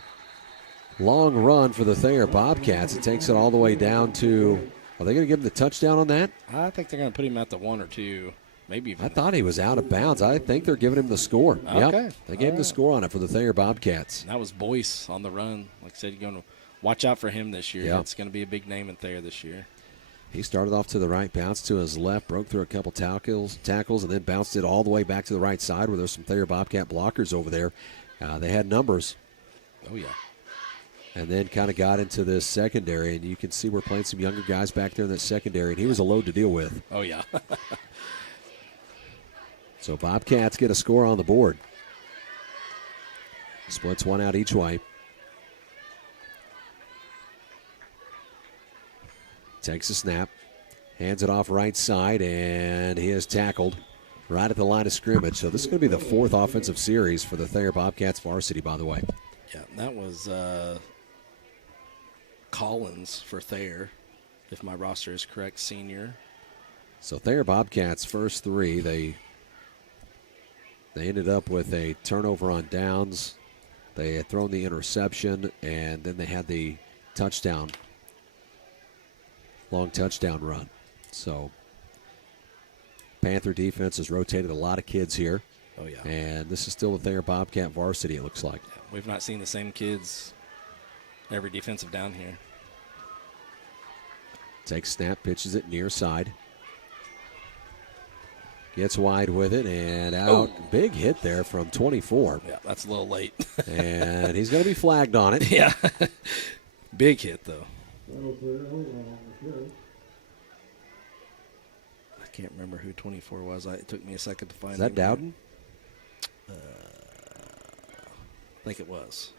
long run for the Thayer Bobcats. It takes it all the way down to, are they going to give him the touchdown on that? I think they're going to put him at the 1 or 2. Maybe even. I thought he was out of bounds. I think they're giving him the score. Okay. Yep. They gave him the score on it for the Thayer Bobcats. That was Boyce on the run. Like I said, you're going to watch out for him this year. Yep. It's going to be a big name in Thayer this year. He started off to the right, bounced to his left, broke through a couple tackles, and then bounced it all the way back to the right side where there's some Thayer Bobcat blockers over there. They had numbers. Oh, yeah. And then kind of got into this secondary, and you can see we're playing some younger guys back there in that secondary, and he was a load to deal with. Oh, yeah. So Bobcats get a score on the board. Splits one out each way. Takes a snap. Hands it off right side, and he is tackled right at the line of scrimmage. So this is going to be the 4th offensive series for the Thayer Bobcats varsity, by the way. Yeah, that was Collins for Thayer, if my roster is correct, senior. So Thayer Bobcats' first 3, they ended up with a turnover on downs. They had thrown the interception, and then they had the touchdown, long touchdown run. So Panther defense has rotated a lot of kids here. Oh, yeah. And this is still the Thayer Bobcat varsity, it looks like. Yeah, we've not seen the same kids every defensive down here. Takes snap, pitches it near side. Gets wide with it and out. Oh. Big hit there from 24. Yeah, that's a little late. And he's going to be flagged on it. Yeah. Big hit, though. I can't remember who 24 was. It took me a second to find Is that him. Dowden? I think it was.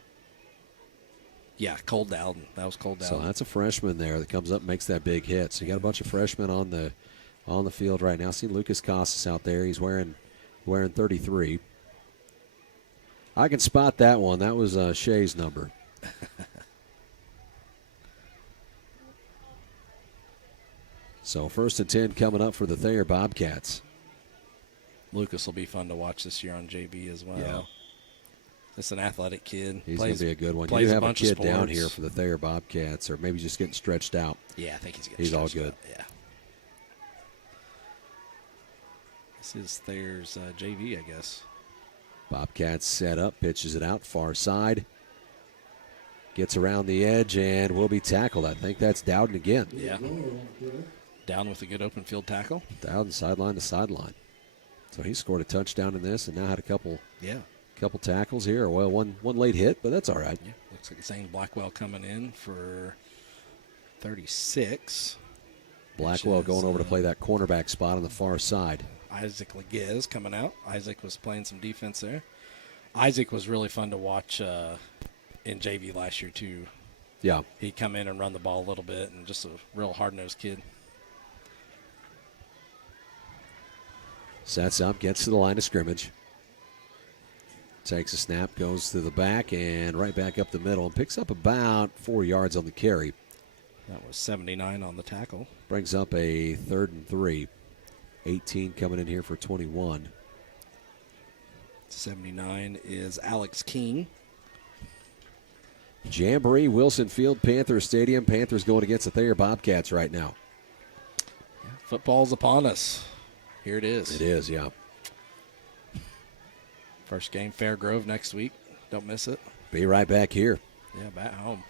Yeah, Cole Dowden. That was Cole Dowden. So that's a freshman there that comes up and makes that big hit. So you got a bunch of freshmen on the field right now. See Lucas Casas out there. He's wearing 33. I can spot that one. That was Shea's number. So 1st and 10 coming up for the Thayer Bobcats. Lucas will be fun to watch this year on JV as well. Yeah. Just an athletic kid. He's going to be a good one. You Plays have a bunch of kid down sports. here for the Thayer Bobcats, or maybe just getting stretched out. Yeah, I think he's good. He's all good. Yeah. This is Thayer's JV, I guess. Bobcats set up, pitches it out, far side. Gets around the edge and will be tackled. I think that's Dowden again. Yeah. Down with a good open field tackle. Dowden sideline to sideline. So he scored a touchdown in this and now had a couple tackles here. Well, one late hit, but that's all right. Yeah. Looks like Zane Blackwell coming in for 36. Blackwell going over to play that cornerback spot on the far side. Isaac Leguez coming out. Isaac was playing some defense there. Isaac was really fun to watch in JV last year, too. Yeah. He'd come in and run the ball a little bit, and just a real hard-nosed kid. Sets up, gets to the line of scrimmage. Takes a snap, goes to the back, and right back up the middle, and picks up about 4 yards on the carry. That was 79 on the tackle. Brings up a 3rd and 3. 18 coming in here for 21. 79 is Alex King. Jamboree, Wilson Field, Panther Stadium. Panthers going against the Thayer Bobcats right now. Football's upon us. Here it is. It is, yeah. First game, Fair Grove next week. Don't miss it. Be right back here. Yeah, back home.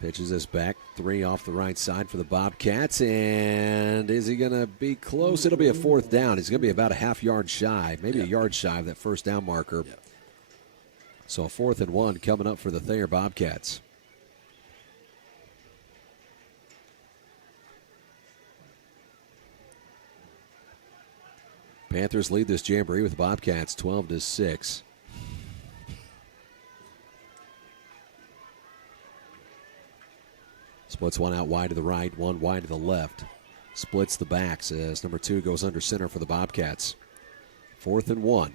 Pitches this back, 3 off the right side for the Bobcats, and is he going to be close? It'll be a 4th down. He's going to be about a half yard shy, maybe a yard shy of that first down marker. Yep. So a 4th and 1 coming up for the Thayer Bobcats. Panthers lead this Jamboree with the Bobcats 12-6. Splits one out wide to the right, one wide to the left. Splits the backs as number 2 goes under center for the Bobcats. 4th and 1.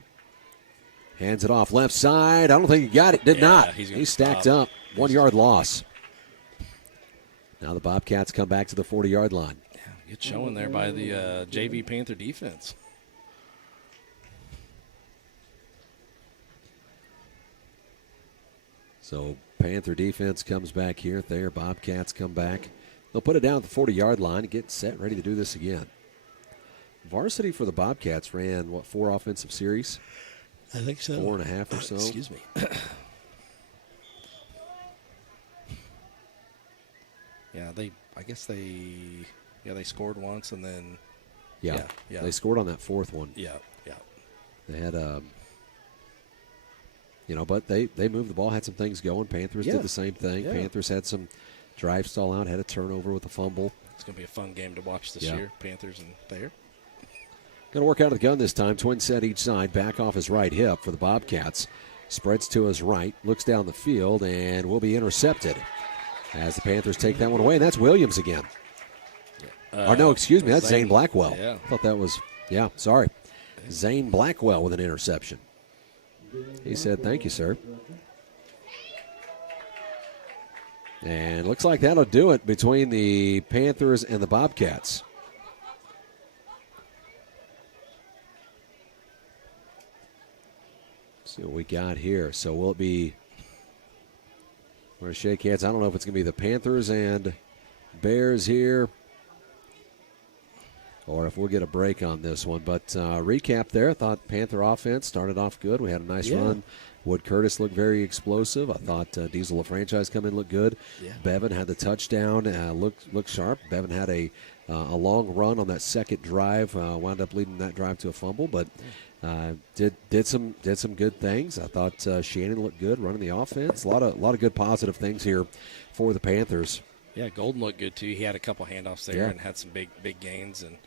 Hands it off left side. I don't think he got it. Did not. He stacked up. 1 yard loss. Now the Bobcats come back to the 40-yard line. Yeah, good showing there by the JV Panther defense. So Panther defense comes back here. Thayer Bobcats come back. They'll put it down at the 40-yard line and get set, ready to do this again. Varsity for the Bobcats ran, 4 offensive series? I think so. 4.5 or so. Excuse me. Yeah, they scored once and then. Yeah. They scored on that 4th one. Yeah. They had but they moved the ball, had some things going. Panthers did the same thing. Yeah. Panthers had some drive stall out, had a turnover with a fumble. It's going to be a fun game to watch this year, Panthers and Thayer. Going to work out of the gun this time. Twin set each side, back off his right hip for the Bobcats. Spreads to his right, looks down the field, and will be intercepted as the Panthers take that one away. And that's Williams again. Excuse me, that's Zane Blackwell. Yeah. I thought that was, sorry. Zane Blackwell with an interception. He said, "Thank you, sir." And looks like that'll do it between the Panthers and the Bobcats. See what we got here. So will it be, we're going to shake hands. I don't know if it's going to be the Panthers and Bears here, or if we'll get a break on this one. But recap there, I thought Panther offense started off good. We had a nice run. Wood Curtis looked very explosive. I thought Diesel LaFranchise come in, looked good. Yeah. Bevan had the touchdown, looked sharp. Bevan had a long run on that second drive, wound up leading that drive to a fumble, but did some good things. I thought Shannon looked good running the offense. A lot of good positive things here for the Panthers. Yeah, Golden looked good too. He had a couple handoffs there and had some big gains, and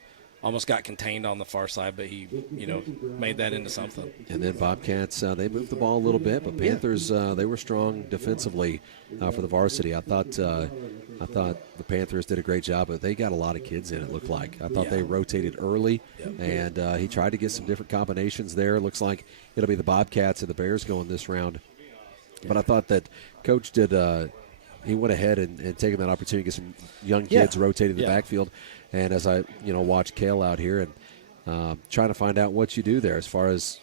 almost got contained on the far side, but he made that into something. And then Bobcats, they moved the ball a little bit, but Panthers they were strong defensively for the varsity. I thought the Panthers did a great job, but they got a lot of kids in. It looked like I thought they rotated early, and he tried to get some different combinations there. Looks like it'll be the Bobcats and the Bears going this round. But I thought that Coach did. He went ahead and taken that opportunity to get some young kids rotated in the backfield. And as I watch Kale out here and trying to find out what you do there as far as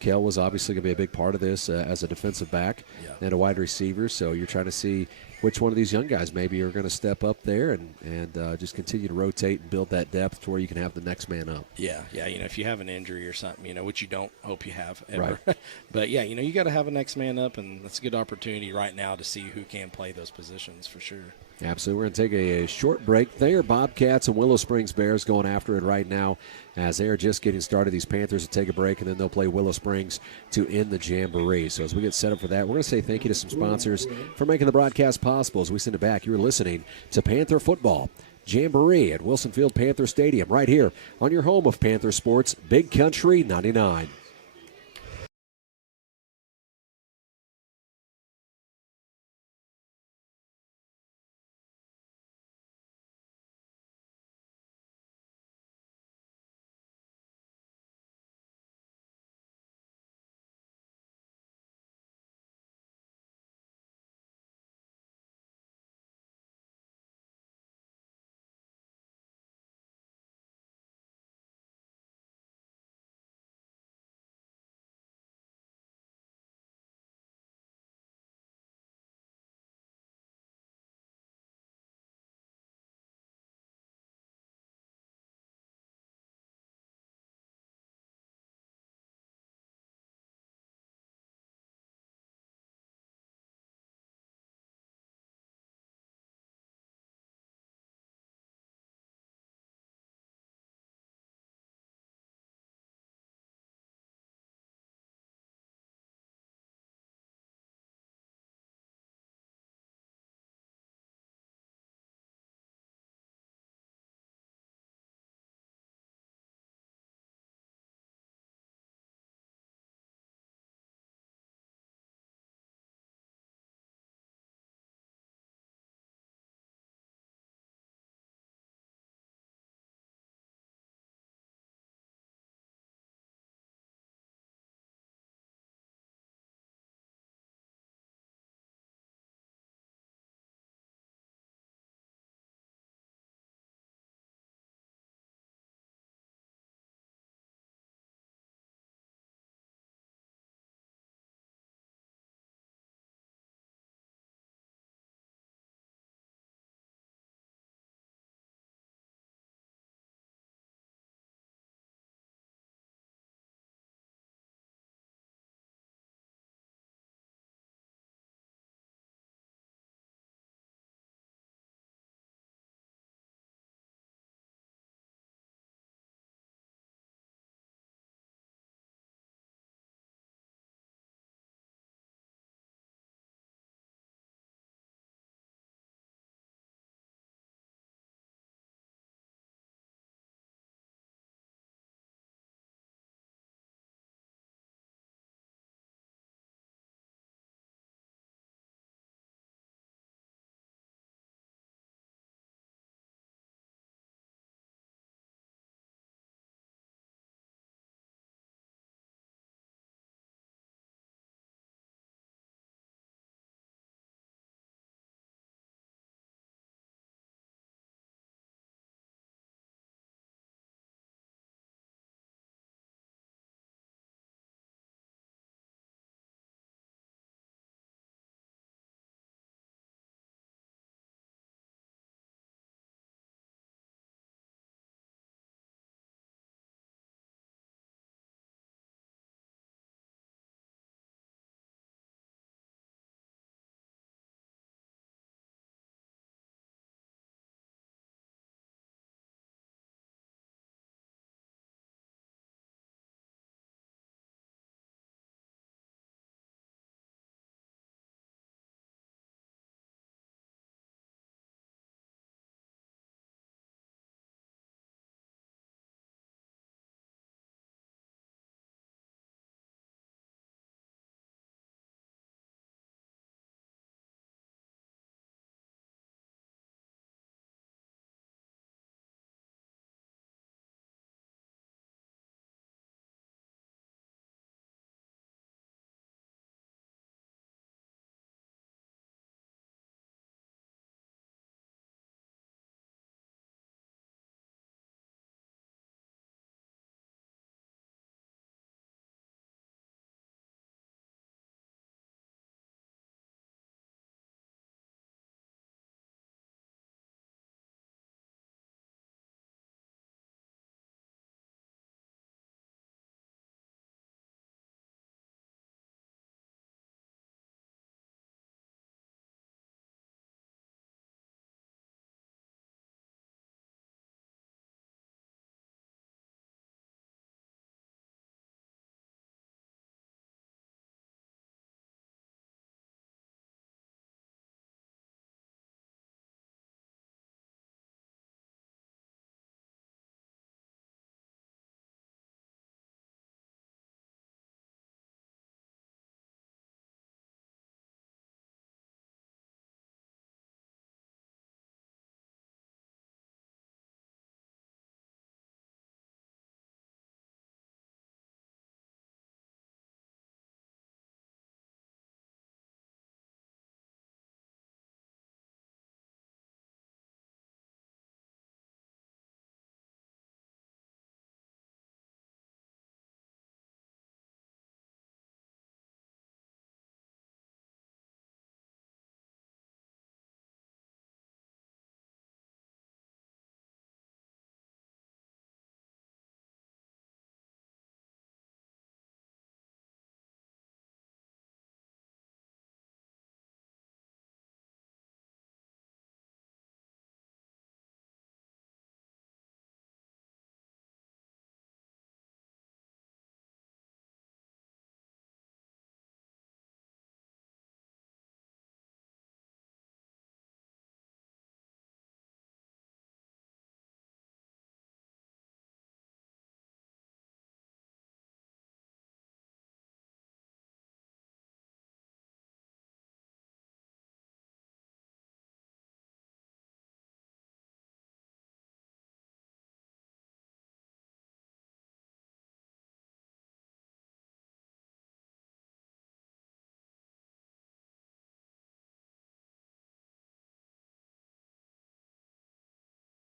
Kale was obviously going to be a big part of this as a defensive back and a wide receiver. So you're trying to see which one of these young guys maybe are going to step up there and just continue to rotate and build that depth to where you can have the next man up. Yeah. If you have an injury or something, which you don't hope you have ever. Right. But, you got to have a next man up, and that's a good opportunity right now to see who can play those positions for sure. Absolutely. We're going to take a short break there. Bobcats and Willow Springs Bears going after it right now as they're just getting started. These Panthers will take a break, and then they'll play Willow Springs to end the Jamboree. So as we get set up for that, we're going to say thank you to some sponsors for making the broadcast possible. As we send it back, you're listening to Panther Football Jamboree at Wilson Field Panther Stadium right here on your home of Panther Sports, Big Country 99.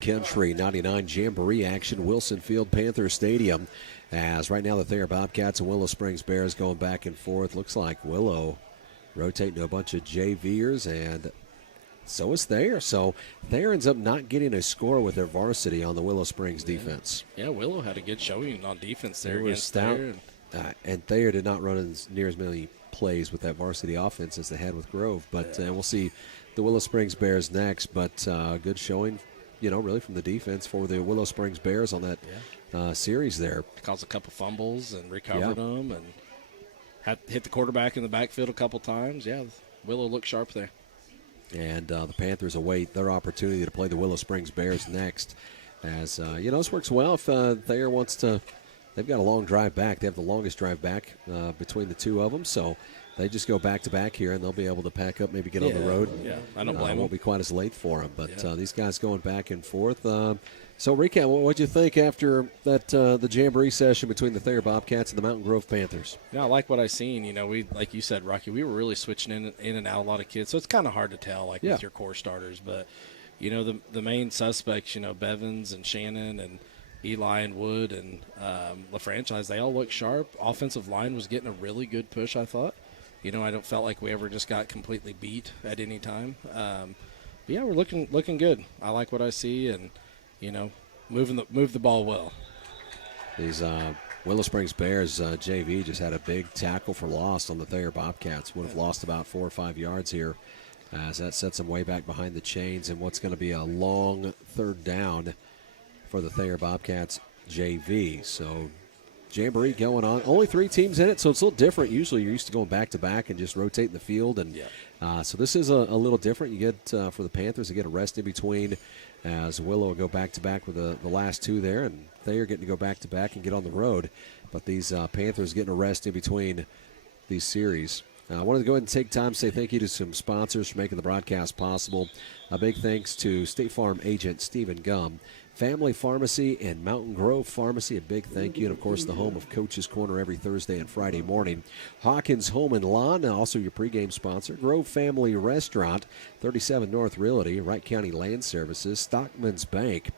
Country 99 Jamboree action, Wilson Field, Panther Stadium. As right now the Thayer Bobcats and Willow Springs Bears going back and forth. Looks like Willow rotating to a bunch of JVers, and so is Thayer. So Thayer ends up not getting a score with their varsity on the Willow Springs defense. Yeah, Willow had a good showing on defense there It was against stout. Thayer. And Thayer did not run near as many plays with that varsity offense as they had with Grove. But we'll see the Willow Springs Bears next. But good showing, really from the defense for the Willow Springs Bears on that series there. Caused a couple fumbles and recovered them, and had hit the quarterback in the backfield a couple times. Yeah, Willow looked sharp there. And the Panthers await their opportunity to play the Willow Springs Bears next. As, this works well if Thayer wants to. They've got a long drive back. They have the longest drive back between the two of them. So they just go back-to-back here, and they'll be able to pack up, maybe get on the road. Yeah, I don't blame them. It won't be quite as late for them. But these guys going back and forth. So, recap, what did you think after that the Jamboree session between the Thayer Bobcats and the Mountain Grove Panthers? Yeah, I like what I seen. We, like you said, Rocky, we were really switching in and out a lot of kids. So it's kind of hard to tell, with your core starters. But, the main suspects, Bevins and Shannon and Eli and Wood and LaFranchise, they all look sharp. Offensive line was getting a really good push, I thought. I don't felt like we ever just got completely beat at any time. But yeah, we're looking good. I like what I see, and move the ball well. These Willow Springs Bears JV just had a big tackle for loss on the Thayer Bobcats. Would have lost about 4 or 5 yards here, as that sets them way back behind the chains, and what's going to be a long third down for the Thayer Bobcats JV. So Jamboree going on. Only 3 teams in it, so it's a little different. Usually you're used to going back-to-back and just rotating the field. And so this is a little different. You get, for the Panthers, to get a rest in between, as Willow will go back-to-back with the last 2 there, and Thayer getting to go back-to-back and get on the road. But these Panthers getting a rest in between these series. I wanted to go ahead and take time to say thank you to some sponsors for making the broadcast possible. A big thanks to State Farm agent Stephen Gum, Family Pharmacy, and Mountain Grove Pharmacy. A big thank you. And, of course, the home of Coach's Corner every Thursday and Friday morning. Hawkins Home and Lawn, also your pregame sponsor. Grove Family Restaurant, 37 North Realty, Wright County Land Services, Stockman's Bank,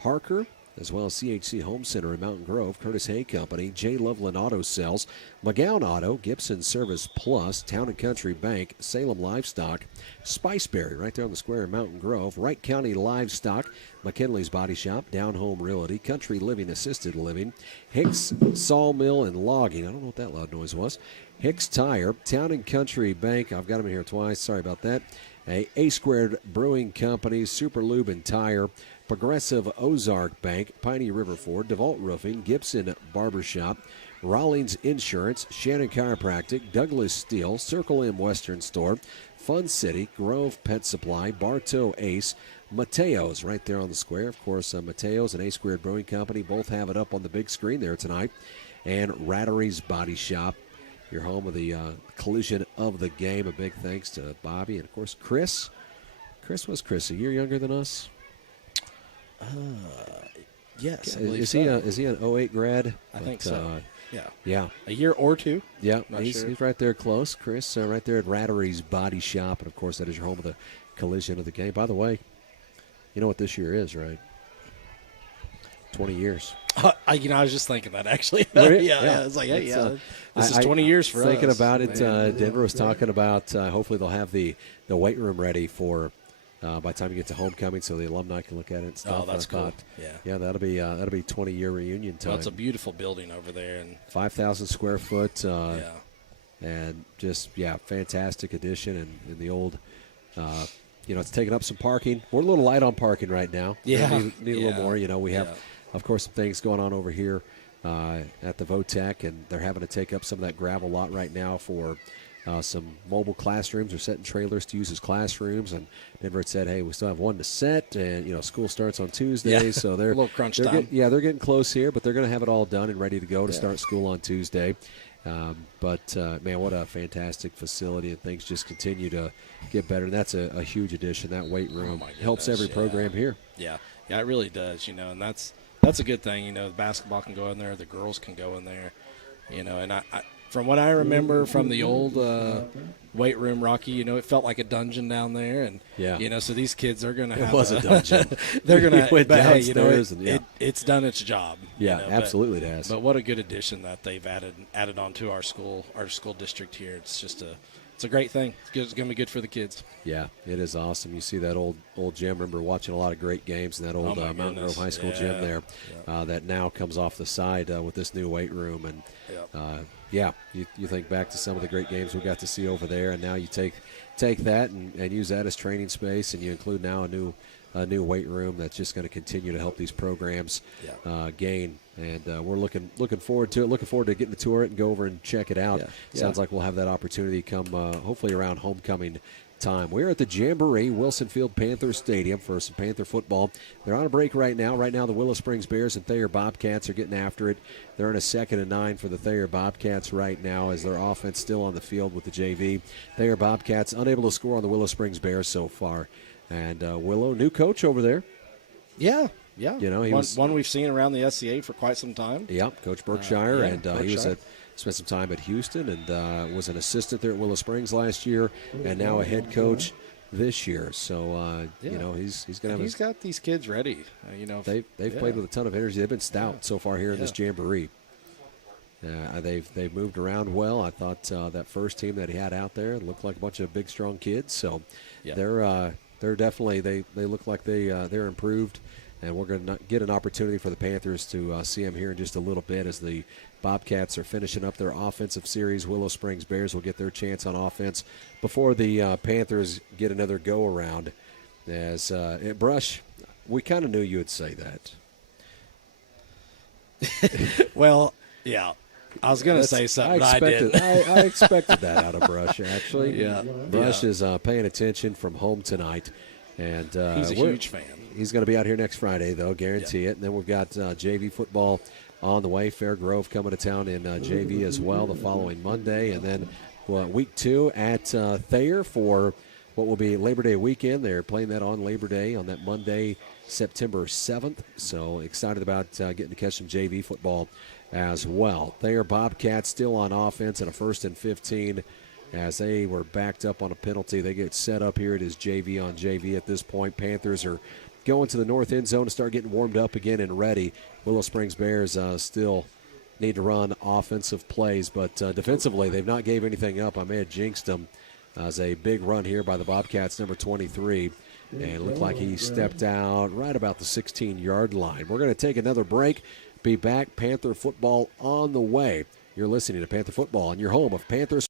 Harker, as well as CHC Home Center in Mountain Grove, Curtis Hay Company, J. Loveland Auto Sales, McGowan Auto, Gibson Service Plus, Town & Country Bank, Salem Livestock, Spiceberry right there on the square in Mountain Grove, Wright County Livestock, McKinley's Body Shop, Down Home Realty, Country Living Assisted Living, Hicks Sawmill and Logging. I don't know what that loud noise was. Hicks Tire, Town & Country Bank. I've got them in here twice. Sorry about that. A Squared Brewing Company, Super Lube and Tire, Progressive Ozark Bank, Piney River Ford, DeVault Roofing, Gibson Barbershop, Rawlings Insurance, Shannon Chiropractic, Douglas Steel, Circle M Western Store, Fun City, Grove Pet Supply, Bartow Ace, Mateo's right there on the square. Of course, Mateo's and A Squared Brewing Company both have it up on the big screen there tonight. And Rattery's Body Shop, your home of the collision of the game. A big thanks to Bobby and, of course, Chris. Was Chris a year younger than us? Yes. Is he an 08 grad? I think so. Yeah. A year or 2. Yeah, Not he's sure. right there close. Chris, right there at Rattery's Body Shop. And, of course, that is your home of the collision of the game. By the way, you know what this year is, right? 20 years. I was just thinking that, actually. Really? Yeah. I was like, this is 20 years for us. Thinking about it, Man. Denver was talking about hopefully they'll have the weight room ready for by the time you get to homecoming, so the alumni can look at it and stuff. Oh, that's cool. Yeah, that'll be 20-year reunion time. Well, it's a beautiful building over there, and 5,000 square foot. And just fantastic addition, and the old. It's taking up some parking. We're a little light on parking right now. Yeah. Need a little more. We have, of course, some things going on over here at the VOTEC, and they're having to take up some of that gravel lot right now for some mobile classrooms. They're setting trailers to use as classrooms, and Denver had said, hey, we still have one to set, and, school starts on Tuesday, so they're a little crunch time. They're getting close here, but they're going to have it all done and ready to go to start school on Tuesday. Man, what a fantastic facility, and things just continue to get better. And that's a huge addition. That weight room helps every program here. Yeah, it really does, and that's a good thing. The basketball can go in there, the girls can go in there, and from what I remember from the old weight room, Rocky, it felt like a dungeon down there, and so these kids are going to have. It was a dungeon. They're going to. went But hey, downstairs and it's done its job. Yeah, absolutely, it has. But what a good addition that they've added on to our school district here. It's just it's a great thing. It's going to be good for the kids. Yeah, it is awesome. You see that old gym. I remember watching a lot of great games in that old Mountain Grove High School gym there that now comes off the side with this new weight room. And, you think back to some of the great games we got to see over there, and now you take that and use that as training space, and you include now a new weight room that's just going to continue to help these programs gain. And we're looking forward to it. Looking forward to getting to tour it and go over and check it out. Sounds like we'll have that opportunity come hopefully around homecoming time. We're at the Jamboree, Wilson Field Panther Stadium for some Panther football. They're on a break right now. Right now the Willow Springs Bears and Thayer Bobcats are getting after it. They're in a 2nd and 9 for the Thayer Bobcats right now as their offense still on the field with the JV. Thayer Bobcats unable to score on the Willow Springs Bears so far. And Willow, new coach over there. Yeah. He was one we've seen around the SCA for quite some time. Yep, Coach Berkshire, and he was spent some time at Houston and was an assistant there at Willow Springs last year, and now a head coach this year. So he's going to. He's got these kids ready. They've played with a ton of energy. They've been stout so far here in this Jamboree. They've moved around well. I thought that first team that he had out there looked like a bunch of big, strong kids. So they're definitely they look like they're improved. And we're going to get an opportunity for the Panthers to see them here in just a little bit as the Bobcats are finishing up their offensive series. Willow Springs Bears will get their chance on offense before the Panthers get another go-around. As Brush, we kind of knew you would say that. Well, yeah. I was going to say something, I expected that out of Brush, actually. Yeah. Brush is paying attention from home tonight. And he's a huge fan. He's going to be out here next Friday, though, guarantee it. And then we've got JV football on the way. Fair Grove coming to town in JV as well the following Monday. And then week 2 at Thayer for what will be Labor Day weekend. They're playing that on Labor Day on that Monday, September 7th. So excited about getting to catch some JV football as well. Thayer Bobcats still on offense at a 1st and 15 as they were backed up on a penalty. They get set up here. It is JV on JV at this point. Panthers are going to the north end zone to start getting warmed up again and ready. Willow Springs Bears still need to run offensive plays, but defensively they've not gave anything up. I may have jinxed them as a big run here by the Bobcats, number 23. And it looked like he stepped out right about the 16-yard line. We're going to take another break. Be back. Panther football on the way. You're listening to Panther Football on your home of Panthers.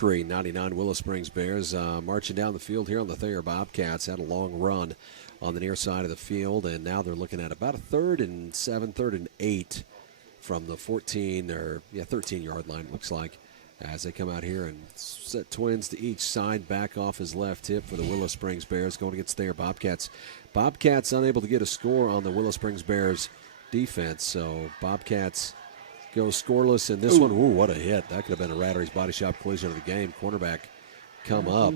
victory. 99 Willow Springs Bears marching down the field here on the Thayer Bobcats. Had a long run on the near side of the field, and now they're looking at about a 3rd and 7, 3rd and 8 from the 13-yard line, looks like, as they come out here and set twins to each side, back off his left hip for the Willow Springs Bears going against Thayer Bobcats. Bobcats unable to get a score on the Willow Springs Bears defense, so Bobcats go scoreless in this one. Ooh, what a hit. That could have been a Rattery's Body Shop collision of the game. Cornerback come up,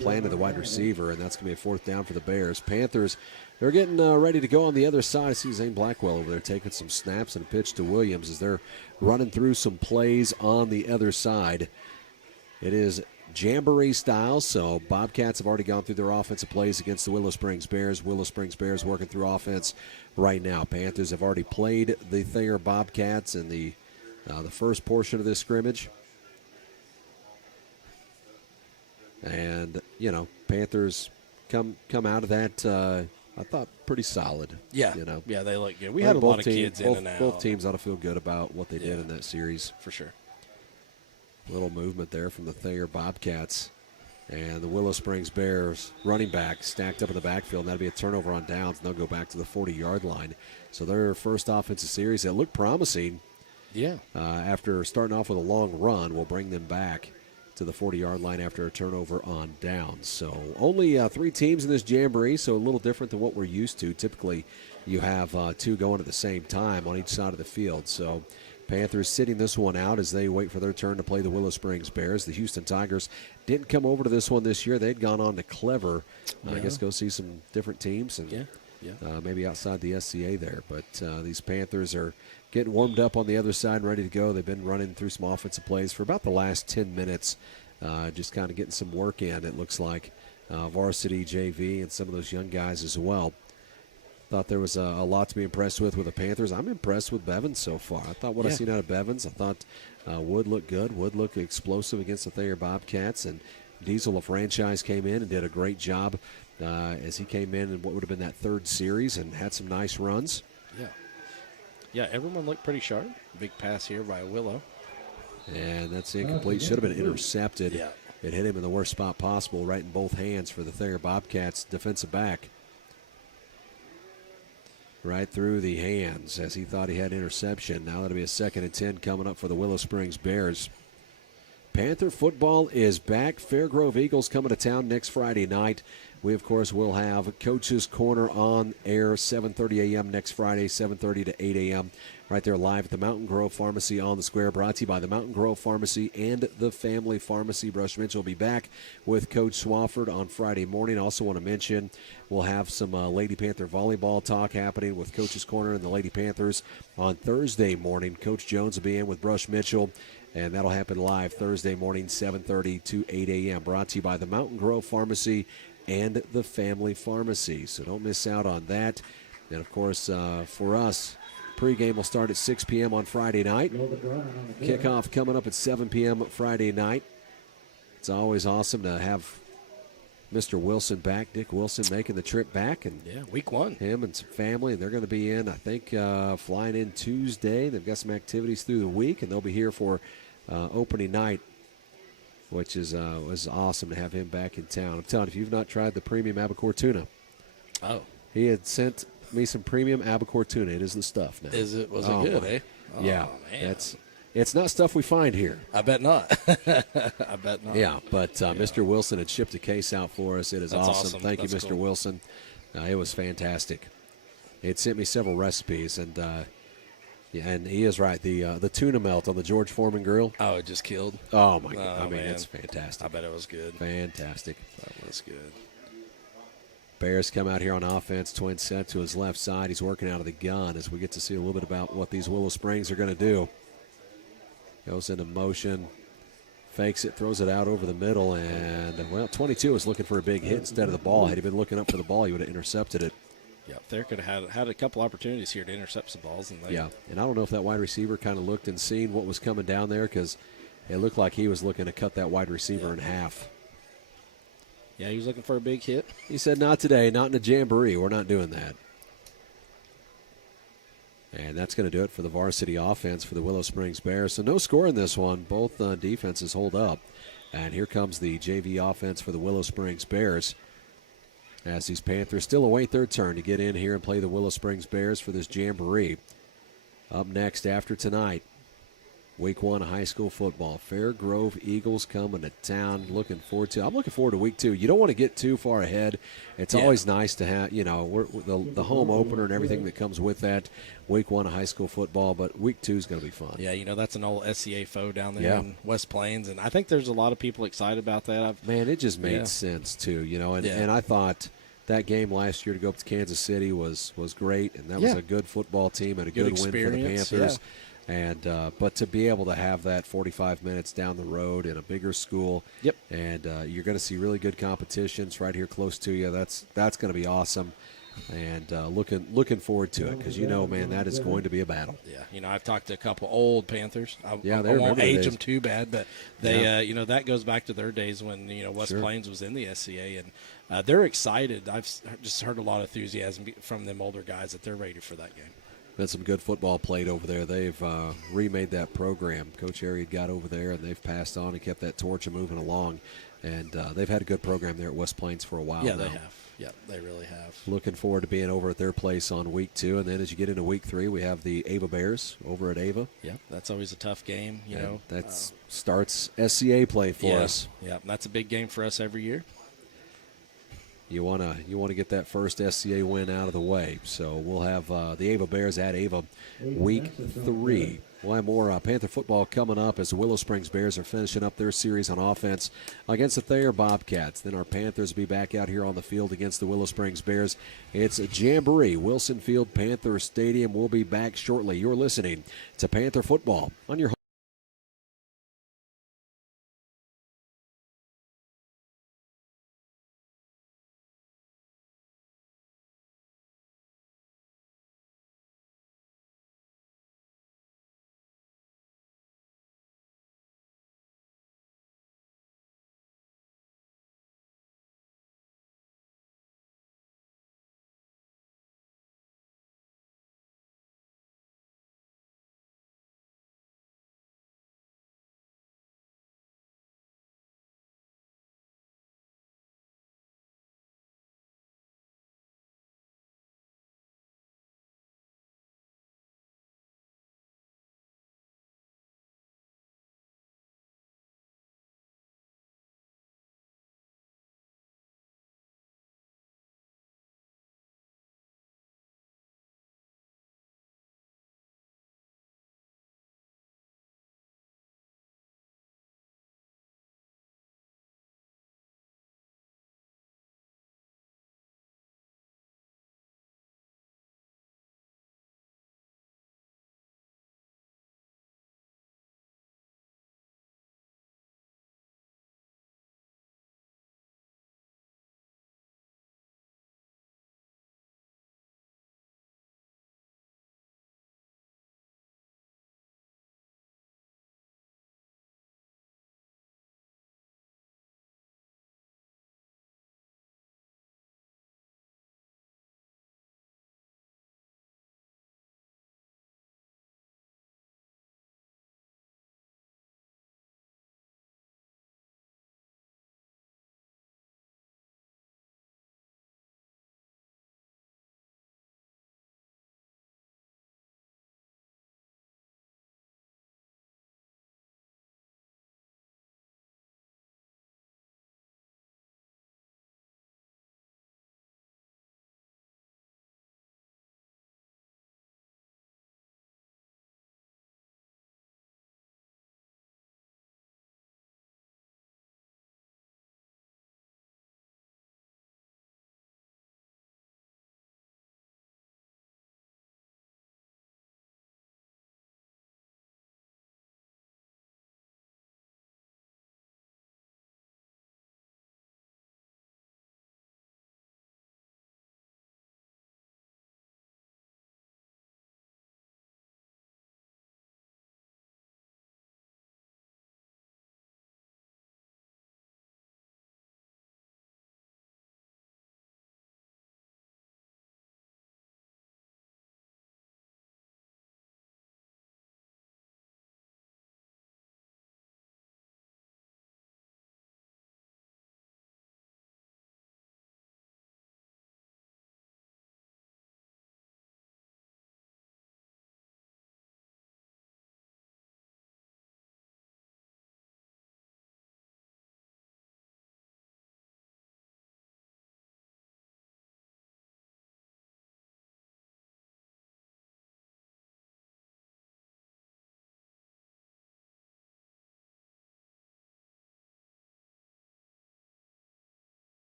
planted the wide receiver, and that's going to be a 4th down for the Bears. Panthers, they're getting ready to go on the other side. I see Zane Blackwell over there taking some snaps and a pitch to Williams as they're running through some plays on the other side. It is Jamboree style, so Bobcats have already gone through their offensive plays against the Willow Springs Bears. Willow Springs Bears working through offense right now. Panthers have already played the Thayer Bobcats in the first portion of this scrimmage. And, Panthers come out of that, I thought, pretty solid. Yeah, yeah, they look good. We had a lot of kids in and out. Both teams ought to feel good about what they did in that series. For sure. Little movement there from the Thayer Bobcats. And the Willow Springs Bears running back stacked up in the backfield. And that'll be a turnover on downs, and they'll go back to the 40-yard line. So their first offensive series that looked promising. Yeah. After starting off with a long run, will bring them back to the 40-yard line after a turnover on downs. So only 3 teams in this Jamboree, so a little different than what we're used to. Typically, you have 2 going at the same time on each side of the field. So Panthers sitting this one out as they wait for their turn to play the Willow Springs Bears. The Houston Tigers didn't come over to this one this year. They'd gone on to Clever. I guess go see some different teams and maybe outside the SCA there. But these Panthers are getting warmed up on the other side, ready to go. They've been running through some offensive plays for about the last 10 minutes, just kind of getting some work in, it looks like. Varsity, JV, and some of those young guys as well. Thought there was a lot to be impressed with the Panthers. I'm impressed with Bevins so far. I thought what I've seen out of Bevins, I thought Wood looked good. Wood looked explosive against the Thayer Bobcats. And Diesel, a franchise, came in and did a great job as he came in what would have been that 3rd series and had some nice runs. Yeah, everyone looked pretty sharp. Big pass here by Willow. And that's incomplete. Should have been intercepted. Yeah. It hit him in the worst spot possible, right in both hands for the Thayer Bobcats defensive back. Right through the hands as he thought he had interception. Now that'll be a 2nd and 10 coming up for the Willow Springs Bears. Panther football is back. Fairgrove Eagles coming to town next Friday night. We, of course, will have Coach's Corner on air 7:30 a.m. next Friday, 7:30 to 8 a.m. right there live at the Mountain Grove Pharmacy on the Square, brought to you by the Mountain Grove Pharmacy and the Family Pharmacy. Brush Mitchell will be back with Coach Swafford on Friday morning. Also want to mention we'll have some Lady Panther volleyball talk happening with Coach's Corner and the Lady Panthers on Thursday morning. Coach Jones will be in with Brush Mitchell, and that'll happen live Thursday morning, 7:30 to 8 a.m. Brought to you by the Mountain Grove Pharmacy and the Family Pharmacy. So don't miss out on that. And, of course, for us, pregame will start at 6 p.m. on Friday night. Kickoff coming up at 7 p.m. Friday night. It's always awesome to have Mr. Wilson back, Dick Wilson making the trip back. And week 1. Him and some family, and they're going to be in, I think, flying in Tuesday. They've got some activities through the week, and they'll be here for opening night, which is was awesome to have him back in town. I'm telling you, if you've not tried the premium albacore tuna. Oh. He had sent me some premium albacore tuna. It is the stuff now. Was it good, eh? Oh, yeah. Man. It's not stuff we find here. I bet not. I bet not. Yeah, but Mr. Wilson had shipped a case out for us. It is awesome. Thank you, Mr. Cool. Wilson. It was fantastic. It sent me several recipes, and and he is right. The tuna melt on the George Foreman grill. Oh, it just killed. Oh my God! I mean, man. it's fantastic. I bet it was good. Fantastic. That was good. Bears come out here on offense. Twin set to his left side. He's working out of the gun as we get to see a little bit about what these Willow Springs are going to do. Goes into motion, fakes it, throws it out over the middle, and 22 is looking for a big hit instead of the ball. Had he been looking up for the ball, he would have intercepted it. Yeah, they could have had a couple opportunities here to intercept some balls. And and I don't know if that wide receiver kind of looked and seen what was coming down there, because it looked like he was looking to cut that wide receiver in half. Yeah, he was looking for a big hit. He said, not today, not in a jamboree. We're not doing that. And that's going to do it for the varsity offense for the Willow Springs Bears. So no score in this one. Both defenses hold up. And here comes the JV offense for the Willow Springs Bears, as these Panthers still await their turn to get in here and play the Willow Springs Bears for this Jamboree. Up next after tonight, Week 1 of high school football. Fair Grove Eagles coming to town. I'm looking forward to Week 2. You don't want to get too far ahead. It's always nice to have, the home opener and everything that comes with that. Week 1 of high school football, but Week 2 is going to be fun. Yeah, that's an old SCA foe down there in West Plains, and I think there's a lot of people excited about that. Man, it just made sense, too, and I thought that game last year to go up to Kansas City was great, and that was a good football team and a good win for the Panthers. And but to be able to have that 45 minutes down the road in a bigger school, and you're going to see really good competitions right here close to you. That's going to be awesome, and looking forward to it because man, that is going to be a battle. Yeah, I've talked to a couple old Panthers. I they won't age them days. too bad, but they, that goes back to their days when West Plains was in the SCA, and they're excited. I've just heard a lot of enthusiasm from them older guys that they're ready for that game. Been some good football played over there. They've remade that program. Coach Ariad got over there, and they've passed on and kept that torch moving along. And they've had a good program there at West Plains for a while now. They have. Yeah, they really have. Looking forward to being over at their place on Week 2. And then as you get into Week 3, we have the Ava Bears over at Ava. Yeah, that's always a tough game, That starts SCA play for us. Yeah, that's a big game for us every year. You want to get that first SCA win out of the way. So we'll have the Ava Bears at Ava Week 3. We'll have more Panther football coming up as the Willow Springs Bears are finishing up their series on offense against the Thayer Bobcats. Then our Panthers will be back out here on the field against the Willow Springs Bears. It's a Jamboree, Wilson Field Panther Stadium. We'll be back shortly. You're listening to Panther football on your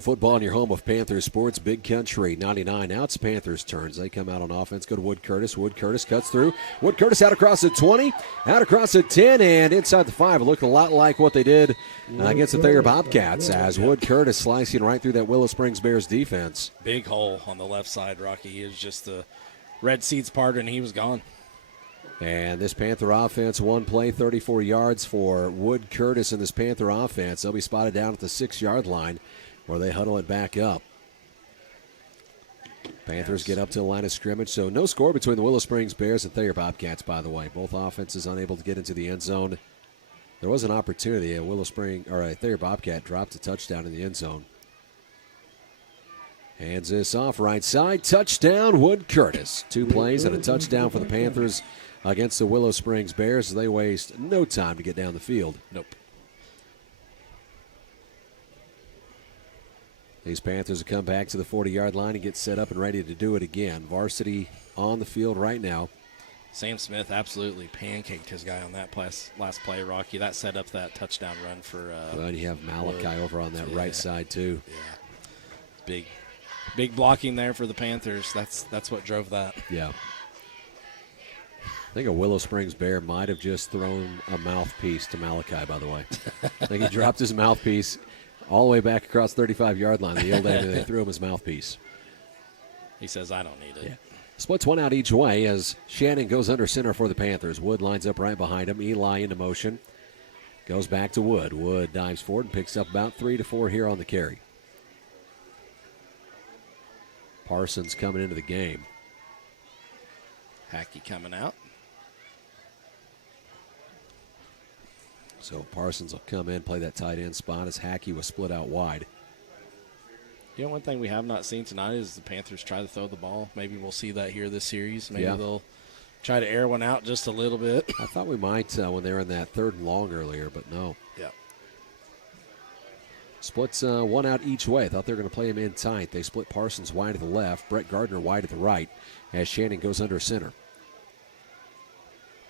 Football in your home of Panthers sports, Big Country 99. Now it's Panthers' turns. They come out on offense. Go to Wood Curtis. Wood Curtis cuts through. Wood Curtis out across the 20, out across the 10, and inside the 5. It looked a lot like what they did against the Thayer Bobcats as Wood Curtis slicing right through that Willow Springs Bears defense. Big hole on the left side, Rocky. He was just the red seats parted, and he was gone. And this Panther offense, one play, 34 yards for Wood Curtis and this Panther offense. They'll be spotted down at the 6-yard line, where they huddle it back up. Panthers get up to the line of scrimmage, so no score between the Willow Springs Bears and Thayer Bobcats, by the way. Both offenses unable to get into the end zone. There was an opportunity. A Thayer Bobcat dropped a touchdown in the end zone. Hands this off right side. Touchdown, Wood Curtis. 2 plays and a touchdown for the Panthers against the Willow Springs Bears. They waste no time to get down the field. Nope. These Panthers will come back to the 40-yard line and get set up and ready to do it again. Varsity on the field right now. Sam Smith absolutely pancaked his guy on that last play, Rocky. That set up that touchdown run for well, you have Malachi over on that right side, too. Yeah. Big blocking there for the Panthers. That's what drove that. Yeah. I think a Willow Springs Bear might have just thrown a mouthpiece to Malachi, by the way. I think he dropped his mouthpiece all the way back across 35-yard line. The old day they threw him his mouthpiece. He says, I don't need it. Yeah. Splits one out each way as Shannon goes under center for the Panthers. Wood lines up right behind him. Eli into motion. Goes back to Wood. Wood dives forward and picks up about 3 to 4 here on the carry. Parsons coming into the game. Hackey coming out. So Parsons will come in, play that tight end spot as Hackey was split out wide. You know, one thing we have not seen tonight is the Panthers try to throw the ball. Maybe we'll see that here this series. Maybe they'll try to air one out just a little bit. I thought we might when they were in that 3rd and long earlier, but no. Yeah. Splits one out each way. I thought they were going to play him in tight. They split Parsons wide to the left, Brett Gardner wide to the right as Shannon goes under center.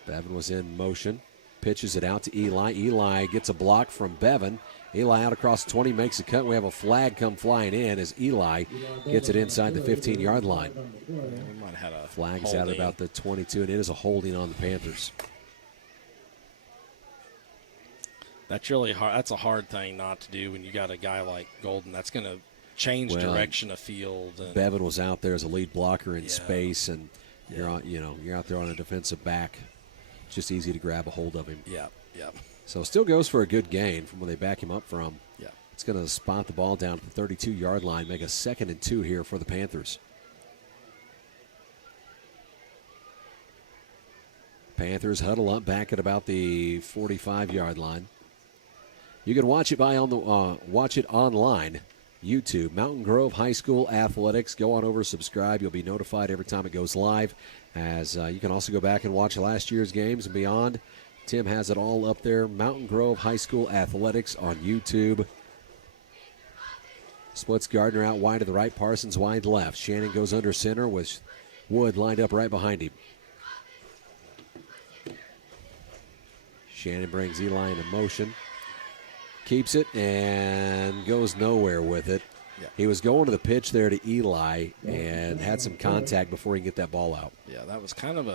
Bevan was in motion. Pitches it out to Eli. Eli gets a block from Bevan. Eli out across the 20, makes a cut. We have a flag come flying in as Eli gets it inside the 15-yard line. We might have had a flag's out at about the 22, and it is a holding on the Panthers. That's really hard. That's a hard thing not to do when you got a guy like Golden. That's going to change direction of field. And Bevan was out there as a lead blocker in space, and you're out there on a defensive back. It's just easy to grab a hold of him. Yeah. So still goes for a good gain from where they back him up from. Yeah. It's going to spot the ball down at the 32-yard line, make a 2nd and 2 here for the Panthers. Panthers huddle up back at about the 45-yard line. You can watch it watch it online, YouTube, Mountain Grove High School Athletics. Go on over, subscribe. You'll be notified every time it goes live. As you can also go back and watch last year's games and beyond. Tim has it all up there. Mountain Grove High School Athletics on YouTube. Splits Gardner out wide to the right, Parsons wide left. Shannon goes under center with Wood lined up right behind him. Shannon brings Eli into motion. Keeps it and goes nowhere with it. Yeah. He was going to the pitch there to Eli and had some contact before he can get that ball out. Yeah, that was kind of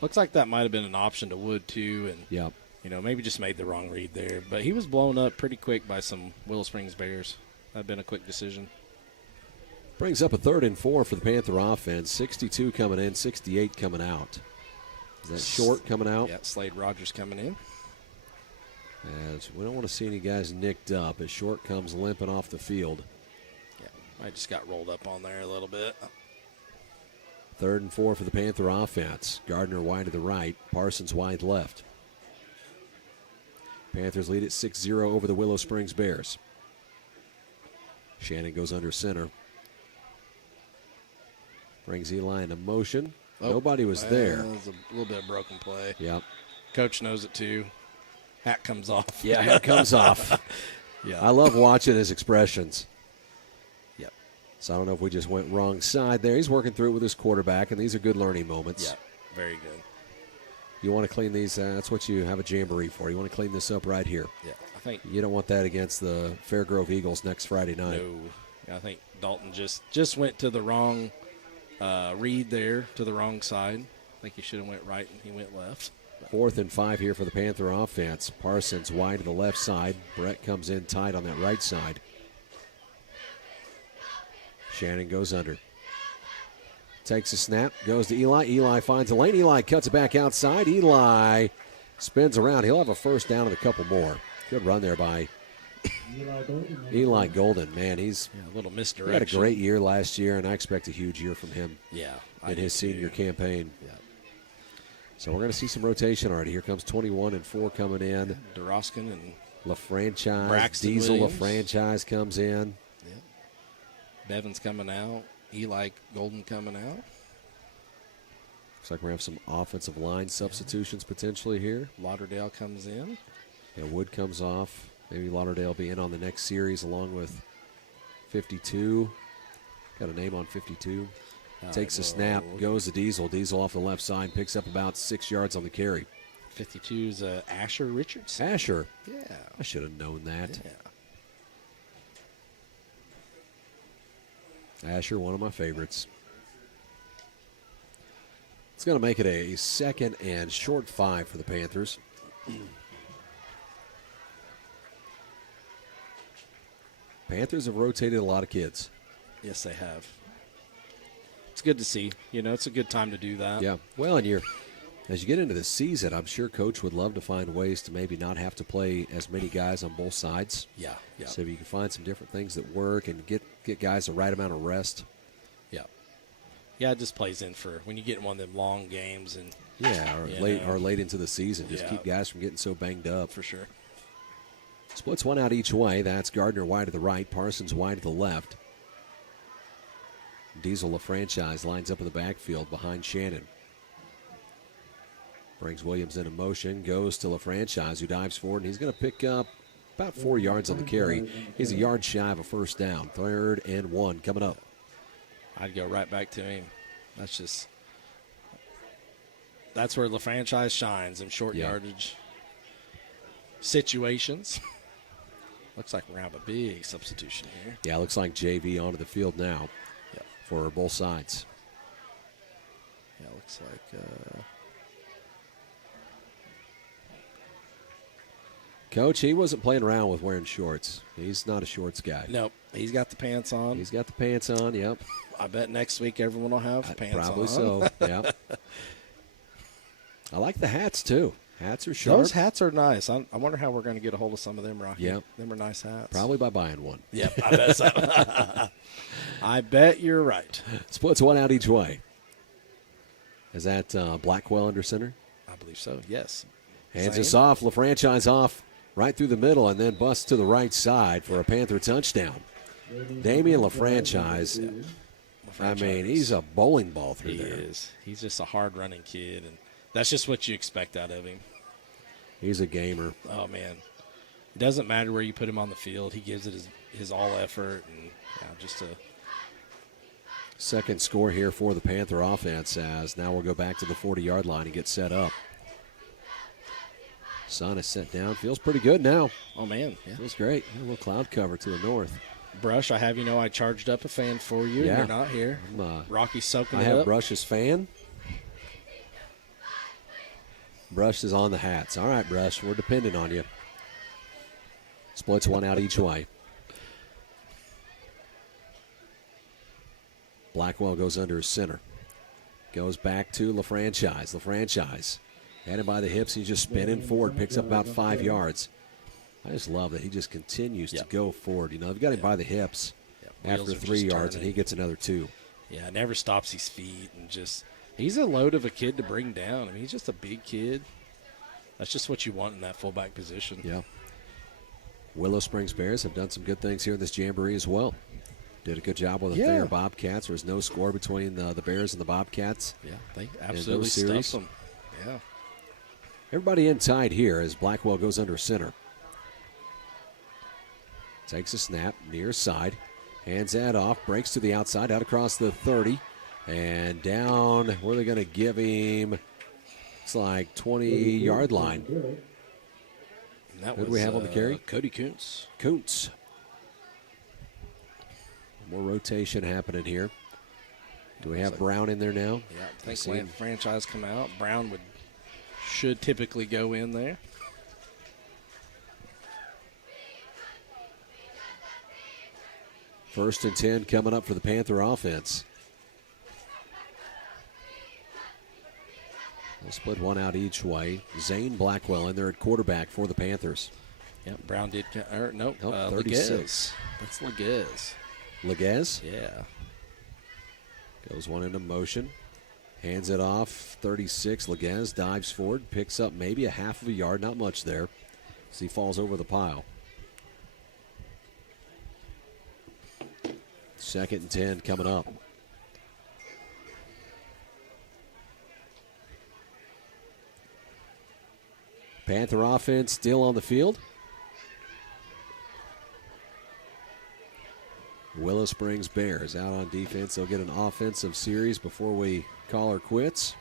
looks like that might have been an option to Wood too, and maybe just made the wrong read there. But he was blown up pretty quick by some Willow Springs Bears. That'd been a quick decision. Brings up a 3rd and 4 for the Panther offense. 62 coming in, 68 coming out. Is that Short coming out? Yeah, Slade Rogers coming in. As we don't want to see any guys nicked up as Short comes limping off the field. Yeah, I just got rolled up on there a little bit. 3rd and 4 for the Panther offense. Gardner wide to the right, Parsons wide left. Panthers lead at 6-0 over the Willow Springs Bears. Shannon goes under center. Brings Eli into motion. Nobody was there. It was a little bit of broken play. Yep. Coach knows it too. Hat comes off. Yeah, hat comes off. Yeah. I love watching his expressions. Yep. So I don't know if we just went wrong side there. He's working through it with his quarterback, and these are good learning moments. Yeah, very good. You want to clean these, that's what you have a jamboree for. You want to clean this up right here. Yeah, I think. You don't want that against the Fairgrove Eagles next Friday night. I think Dalton just went to the wrong read there, to the wrong side. I think he should have went right and he went left. 4th and 5 here for the Panther offense. Parsons wide to the left side. Brett comes in tight on that right side. Shannon goes under. Takes a snap, goes to Eli. Eli finds a lane. Eli cuts it back outside. Eli spins around. He'll have a first down and a couple more. Good run there by Eli Golden. Man, he's a little misdirection. He had a great year last year, and I expect a huge year from him in his senior campaign. Yeah. So we're going to see some rotation already. Here comes 21 and 4 coming in. DeRoskin and LaFranchise. Braxton Diesel Williams. LaFranchise comes in. Yeah. Bevan's coming out. Eli Golden coming out. Looks like we're going to have some offensive line substitutions potentially here. Lauderdale comes in. Yeah, Wood comes off. Maybe Lauderdale will be in on the next series along with 52. Got a name on 52. Takes a snap, goes to Diesel. Diesel off the left side, picks up about 6 yards on the carry. 52's Asher Richards. Asher. Yeah. I should have known that. Yeah. Asher, one of my favorites. It's going to make it a 2nd and short 5 for the Panthers. Panthers have rotated a lot of kids. Yes, they have. It's good to see. It's a good time to do that. Yeah. Well, and as you get into the season, I'm sure Coach would love to find ways to maybe not have to play as many guys on both sides. Yeah. So you can find some different things that work and get guys the right amount of rest. Yeah. Yeah, it just plays in for when you get in one of them long games and or late into the season. Just keep guys from getting so banged up. For sure. Splits one out each way. That's Gardner wide to the right, Parsons wide to the left. Diesel LaFranchise lines up in the backfield behind Shannon. Brings Williams into motion, goes to LaFranchise, who dives forward, and he's going to pick up about 4 yards on the carry. He's a yard shy of a first down. 3rd and 1 coming up. I'd go right back to him. That's where LaFranchise shines in short yardage situations. Looks like we're going to have a big substitution here. Yeah, looks like JV onto the field now for both sides. Yeah, looks like Coach, he wasn't playing around with wearing shorts. He's not a shorts guy. Nope. He's got the pants on. He's got the pants on, yep. I bet next week everyone will have pants Probably on. so, yeah. I like the hats, too. Hats are sharp. Those hats are nice. I wonder how we're going to get a hold of some of them, Rocky. Yep. Them are nice hats. Probably by buying one. Yep, I bet so. I bet you're right. Splits one out each way. Is that Blackwell under center? I believe so, yes. Hands us off. LaFranchise off right through the middle and then busts to the right side for a Panther touchdown. Damian LaFranchise. I mean, he's a bowling ball through there. He is. He's just a hard-running kid, and that's just what you expect out of him. He's a gamer. Oh, man. It doesn't matter where you put him on the field. He gives it his all effort, and just a second score here for the Panther offense as now we'll go back to the 40-yard line and get set up. Sun is set down. Feels pretty good now. Oh, man. Yeah. Feels great. A little cloud cover to the north. Brush, I have I charged up a fan for you. Yeah. You're not here. Rocky's soaking it I up. have Brush's fan. Brush is on the hats. All right, Brush, we're dependent on you. Splits one out each way. Blackwell goes under his center. Goes back to LaFranchise. LaFranchise had him by the hips. He's just spinning forward. Picks up about 5 yards. I just love that he just continues to go forward. They've got him by the hips after 3 yards, and he gets another 2. Yeah, never stops his feet. And he's a load of a kid to bring down. I mean, he's just a big kid. That's just what you want in that fullback position. Yeah. Willow Springs Bears have done some good things here in this Jamboree as well. Did a good job with the Thayer Bobcats. There's no score between the Bears and the Bobcats. Yeah, they absolutely stuffed them. Yeah. Everybody in tight here as Blackwell goes under center. Takes a snap, near side. Hands that off, breaks to the outside, out across the 30. And down, where are they going to give him? It's like 20-yard line. And that Who do we have on the carry? Cody Kuntz. Kuntz. More rotation happening here. Do we have Brown in there now? Yeah, I think when franchise come out, Brown should typically go in there. First and 10 coming up for the Panther offense. They'll split one out each way. Zane Blackwell in there at quarterback for the Panthers. Yep, Brown did. Nope, 36. That's Leguez. Leguez? Yeah. Goes one into motion. Hands it off. 36. Leguez dives forward. Picks up maybe a half of a yard. Not much there as he falls over the pile. Second and 10 coming up. Panther offense still on the field. Willow Springs Bears out on defense. They'll get an offensive series before we call her quits.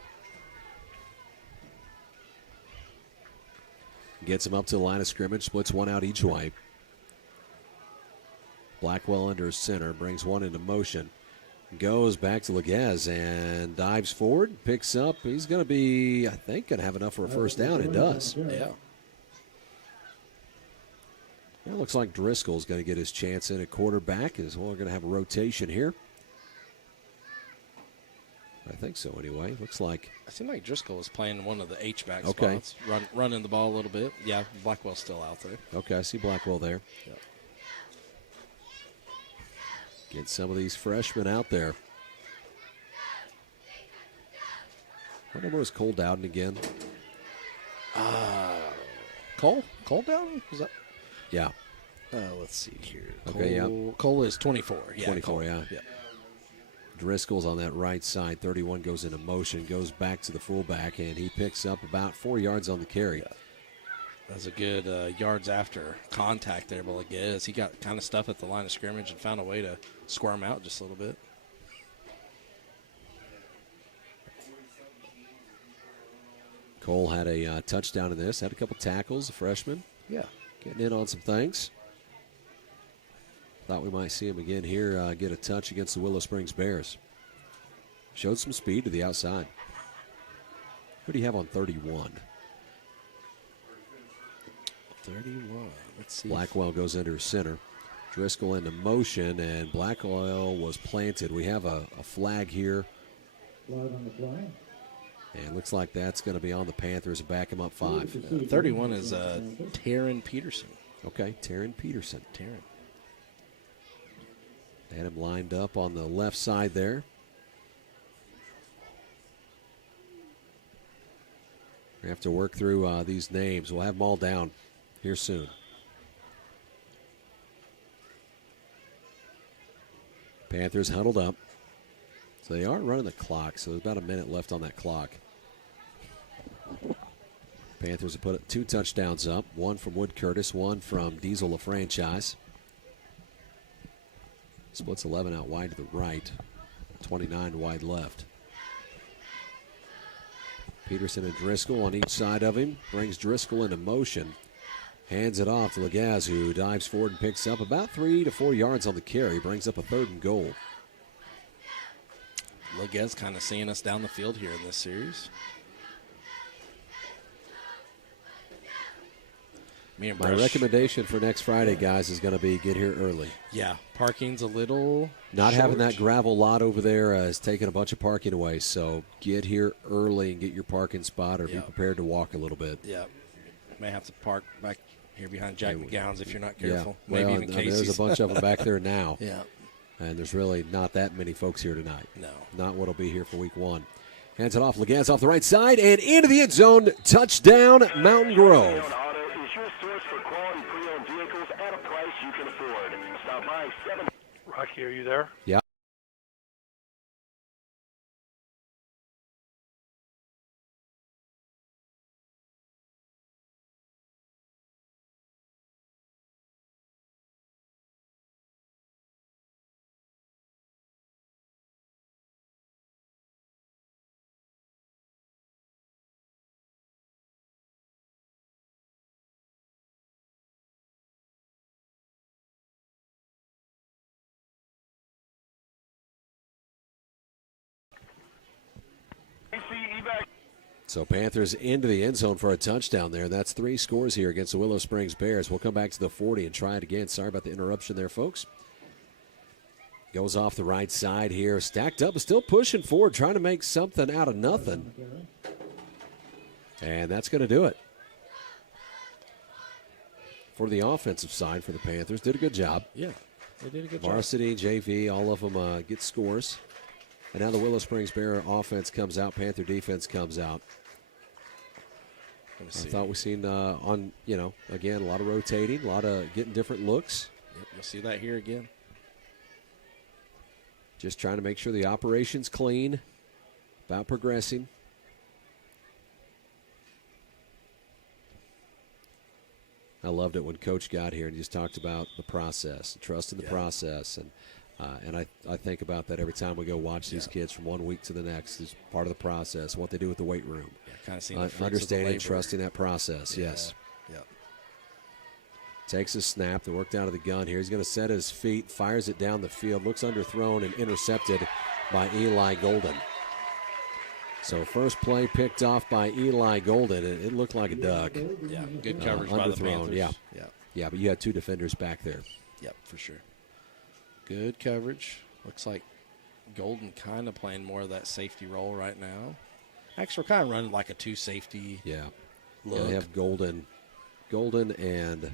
Gets them up to the line of scrimmage. Splits one out each way. Blackwell under center. Brings one into motion. Goes back to Leguez and dives forward. Picks up. He's going to be, I think, going to have enough for a first down. It does. Yeah. It looks like Driscoll's going to get his chance in at quarterback as well. We're going to have a rotation here. I think so anyway. Looks like. It seemed like Driscoll was playing one of the H-back spots, running the ball a little bit. Yeah, Blackwell's still out there. Okay, I see Blackwell there. Yep. Get some of these freshmen out there. What number was Cole Dowden again? Cole Dowden? Is that? Yeah. Let's see here. Okay, Cole is 24. Yeah, 24, Cole. yeah. Driscoll's on that right side. 31 goes into motion, goes back to the fullback, and he picks up about 4 yards on the carry. Yeah. That's a good yards after contact there, but Leguez, he got kind of stuff at the line of scrimmage and found a way to squirm out just a little bit. Cole had a touchdown in this, had a couple tackles, a freshman. Yeah. Getting in on some things. Thought we might see him again here, get a touch against the Willow Springs Bears. Showed some speed to the outside. Who do you have on 31? 31. Let's see. Blackwell goes under center. Driscoll into motion, and Blackwell was planted. We have a flag here. Flag on the fly. And it looks like that's going to be on the Panthers and back him up 5. 31 is Taryn Peterson. Okay, Taryn Peterson. Taryn. Had him lined up on the left side there. We have to work through these names. We'll have them all down here soon. Panthers huddled up. So they are running the clock, so there's about a minute left on that clock. Panthers have put 2 touchdowns up, one from Wood Curtis, one from Diesel LaFranchise. Splits 11 out wide to the right, 29 wide left. Peterson and Driscoll on each side of him. Brings Driscoll into motion. Hands it off to Leguez, who dives forward and picks up about 3 to 4 yards on the carry. Brings up a 3rd and goal. Leguez kind of seeing us down the field here in this series. My recommendation for next Friday, guys, is going to be get here early. Yeah, parking's a little Not short. having that gravel lot over there is taking a bunch of parking away, so get here early and get your parking spot or be prepared to walk a a little bit. Yeah, may have to park back here behind Jack McGowan's if you're not careful. Yeah. Maybe well, even Casey's. there's a bunch of them back there now. Yeah. And there's really not that many folks here tonight. No. Not what'll be here for week 1. Hands it off. Leguez off the right side and into the end zone. Touchdown, Mountain Grove. Auto is your source for quality pre-owned vehicles at a price you can afford. Stop by 7. Rocky, are you there? Yeah. So Panthers into the end zone for a touchdown there. That's 3 scores here against the Willow Springs Bears. We'll come back to the 40 and try it again. Sorry about the interruption there, folks. Goes off the right side here. Stacked up, still pushing forward, trying to make something out of nothing. And that's going to do it. For the offensive side for the Panthers, did a good job. Yeah, they did a good job. Varsity, JV, all of them get scores. And now the Willow Springs Bear offense comes out, Panther defense comes out. I thought we seen again, a lot of rotating, a lot of getting different looks. Yep, you'll see that here again. Just trying to make sure the operation's clean, about progressing. I loved it when Coach got here and he just talked about the process, trust in the process, and I think about that every time we go watch these kids from one week to the next. It's part of the process, what they do with the weight room. Yeah, kind of seeing the fruits of the understanding and labor. trusting that process. Yeah. Yes. Yep. Takes a snap. They worked out of the gun here. He's going to set his feet, fires it down the field, looks underthrown and intercepted by Eli Golden. So first play picked off by Eli Golden. It looked like a duck. Yeah, good coverage by the Panthers. Yeah, but you had 2 defenders back there. Yep, for sure. Good coverage. Looks like Golden kind of playing more of that safety role right now. Actually, we're kind of running like a 2 safety. Yeah. Look. Yeah, they have Golden and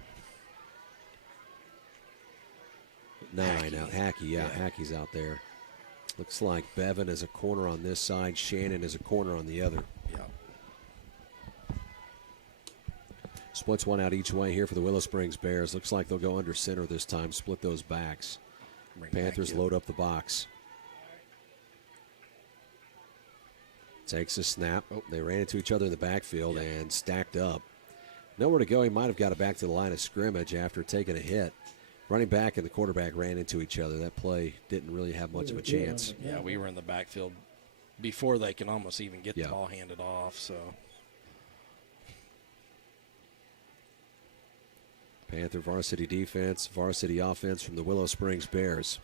9 out. Hackey, Hackey's out there. Looks like Bevan is a corner on this side. Shannon is a corner on the other. Yeah. Splits one out each way here for the Willow Springs Bears. Looks like they'll go under center this time, split those backs. Panthers load up the box. Takes a snap. Oh, they ran into each other in the backfield and stacked up. Nowhere to go. He might have got it back to the line of scrimmage after taking a hit. Running back and the quarterback ran into each other. That play didn't really have much of a chance. Yeah, we were in the backfield before they can almost even get the ball handed off. So Panther varsity defense, varsity offense from the Willow Springs Bears.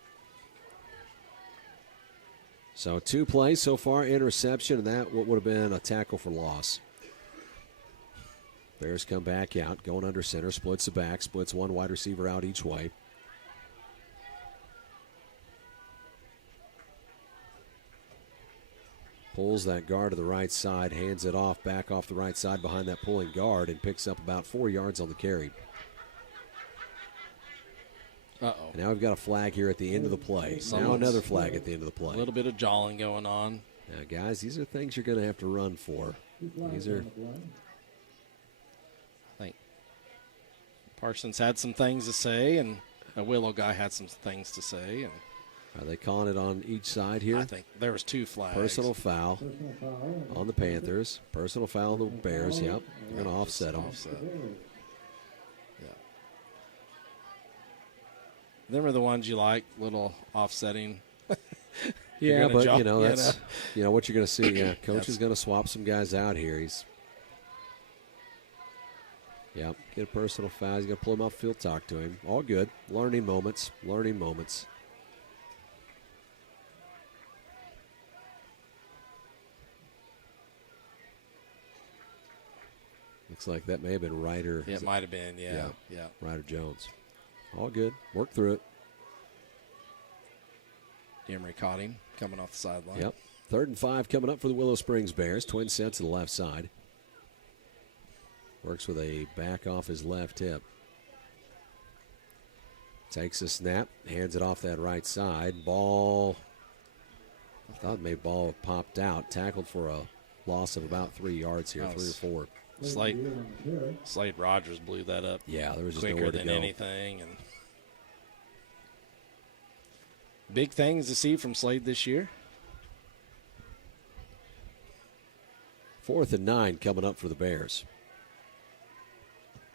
So 2 plays so far, interception, and that what would have been a tackle for loss. Bears come back out, going under center, splits the back, splits 1 wide receiver out each way. Pulls that guard to the right side, hands it off, back off the right side behind that pulling guard, and picks up about 4 yards on the carry. And now we've got a flag here at the end of the play. Now another flag at the end of the play. A little bit of jawing going on. Now, guys, these are things you're going to have to run for. These are... I think Parsons had some things to say, and a Willow guy had some things to say. And are they calling it on each side here? I think there was 2 flags. Personal foul on the Panthers. Personal foul on the Bears. Yep. They're going to offset them. Yeah. Them are the ones you like, little offsetting. Yeah, but that's what you're going to see. Yeah, coach is going to swap some guys out here. Get a personal foul. He's going to pull him off field, talk to him. All good. Learning moments. Looks like that may have been Ryder. Yeah, it might have been, yeah. Ryder Jones. All good. Work through it. Emery caught him coming off the sideline. Yep. 3rd and 5 coming up for the Willow Springs Bears. Twin set to the left side. Works with a back off his left hip. Takes a snap, hands it off that right side. Ball, I thought maybe ball popped out. Tackled for a loss of about 3 yards here, 3 or 4. Slade Rogers blew that up. Yeah, there was just quicker nowhere to than go. anything. And big things to see from Slade this year. 4th and 9 coming up for the Bears.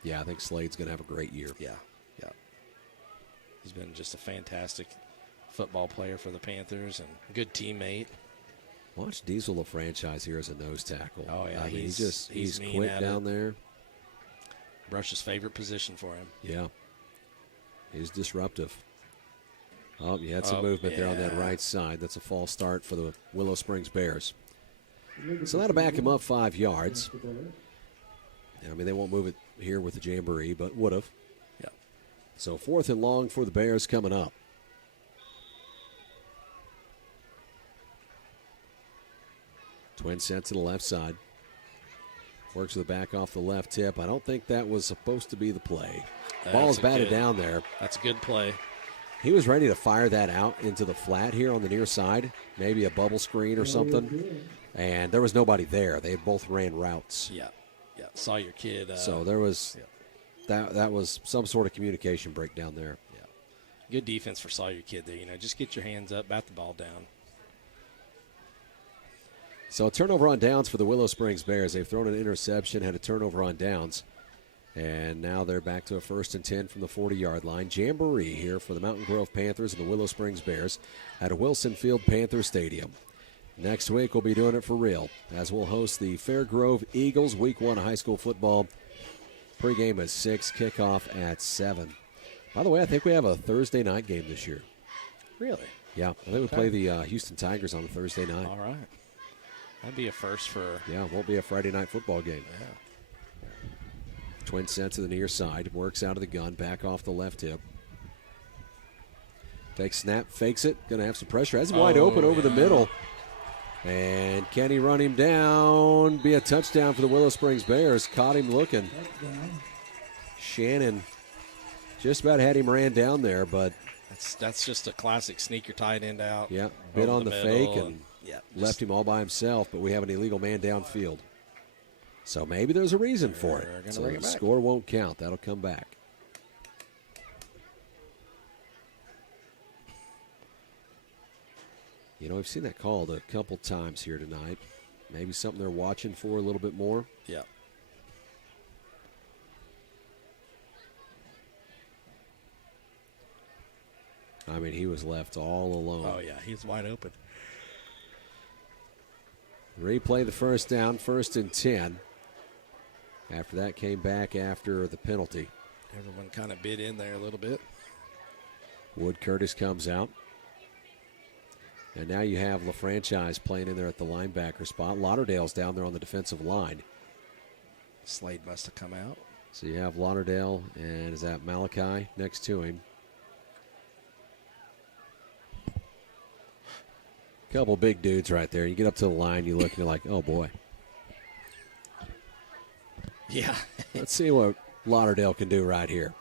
Yeah, I think Slade's going to have a great year. Yeah. He's been just a fantastic football player for the Panthers and good teammate. Watch Diesel the franchise here as a nose tackle. Oh, yeah. He's quick down there. Brush's favorite position for him. Yeah. He's disruptive. Oh, you had some movement there on that right side. That's a false start for the Willow Springs Bears. So that'll back him up 5 yards. I mean, they won't move it here with the Jamboree, but would have. Yeah. So 4th and long for the Bears coming up. Twin set to the left side. Works with the back off the left tip. I don't think that was supposed to be the play. Ball's batted down there. That's a good play. He was ready to fire that out into the flat here on the near side, maybe a bubble screen or something, and there was nobody there. They both ran routes. Yeah. Saw your kid. So there was that was some sort of communication breakdown there. Yeah. Good defense for Sawyer Kid there. Just get your hands up, bat the ball down. So a turnover on downs for the Willow Springs Bears. They've thrown an interception, had a turnover on downs. And now they're back to a 1st and 10 from the 40-yard line. Jamboree here for the Mountain Grove Panthers and the Willow Springs Bears at a Wilson Field Panther Stadium. Next week we'll be doing it for real as we'll host the Fairgrove Eagles Week 1 of high school football. Pregame at 6, kickoff at 7. By the way, I think we have a Thursday night game this year. Really? Yeah, I think we play the Houston Tigers on a Thursday night. All right. That'd be a first for... Yeah, it won't be a Friday night football game. Yeah. Twin set to the near side. Works out of the gun. Back off the left hip. Takes snap. Fakes it. Going to have some pressure. That's wide open over the middle. And can he run him down? Be a touchdown for the Willow Springs Bears. Caught him looking. Shannon just about had him ran down there, but... That's just a classic sneaker tight end out. Yeah, bit on the fake and left him all by himself, but we have an illegal man downfield. So maybe there's a reason for it. So the score won't count. That'll come back. We've seen that called a couple times here tonight. Maybe something they're watching for a little bit more. Yeah. I mean, he was left all alone. Oh, yeah, he's wide open. Replay the first down, 1st and 10. After that came back after the penalty. Everyone kind of bit in there a little bit. Wood Curtis comes out. And now you have LaFranchise playing in there at the linebacker spot. Lauderdale's down there on the defensive line. Slade must have come out. So you have Lauderdale, and is that Malachi next to him? Couple big dudes right there. You get up to the line, you look, and you're like, oh, boy. Yeah. Let's see what Lauderdale can do right here.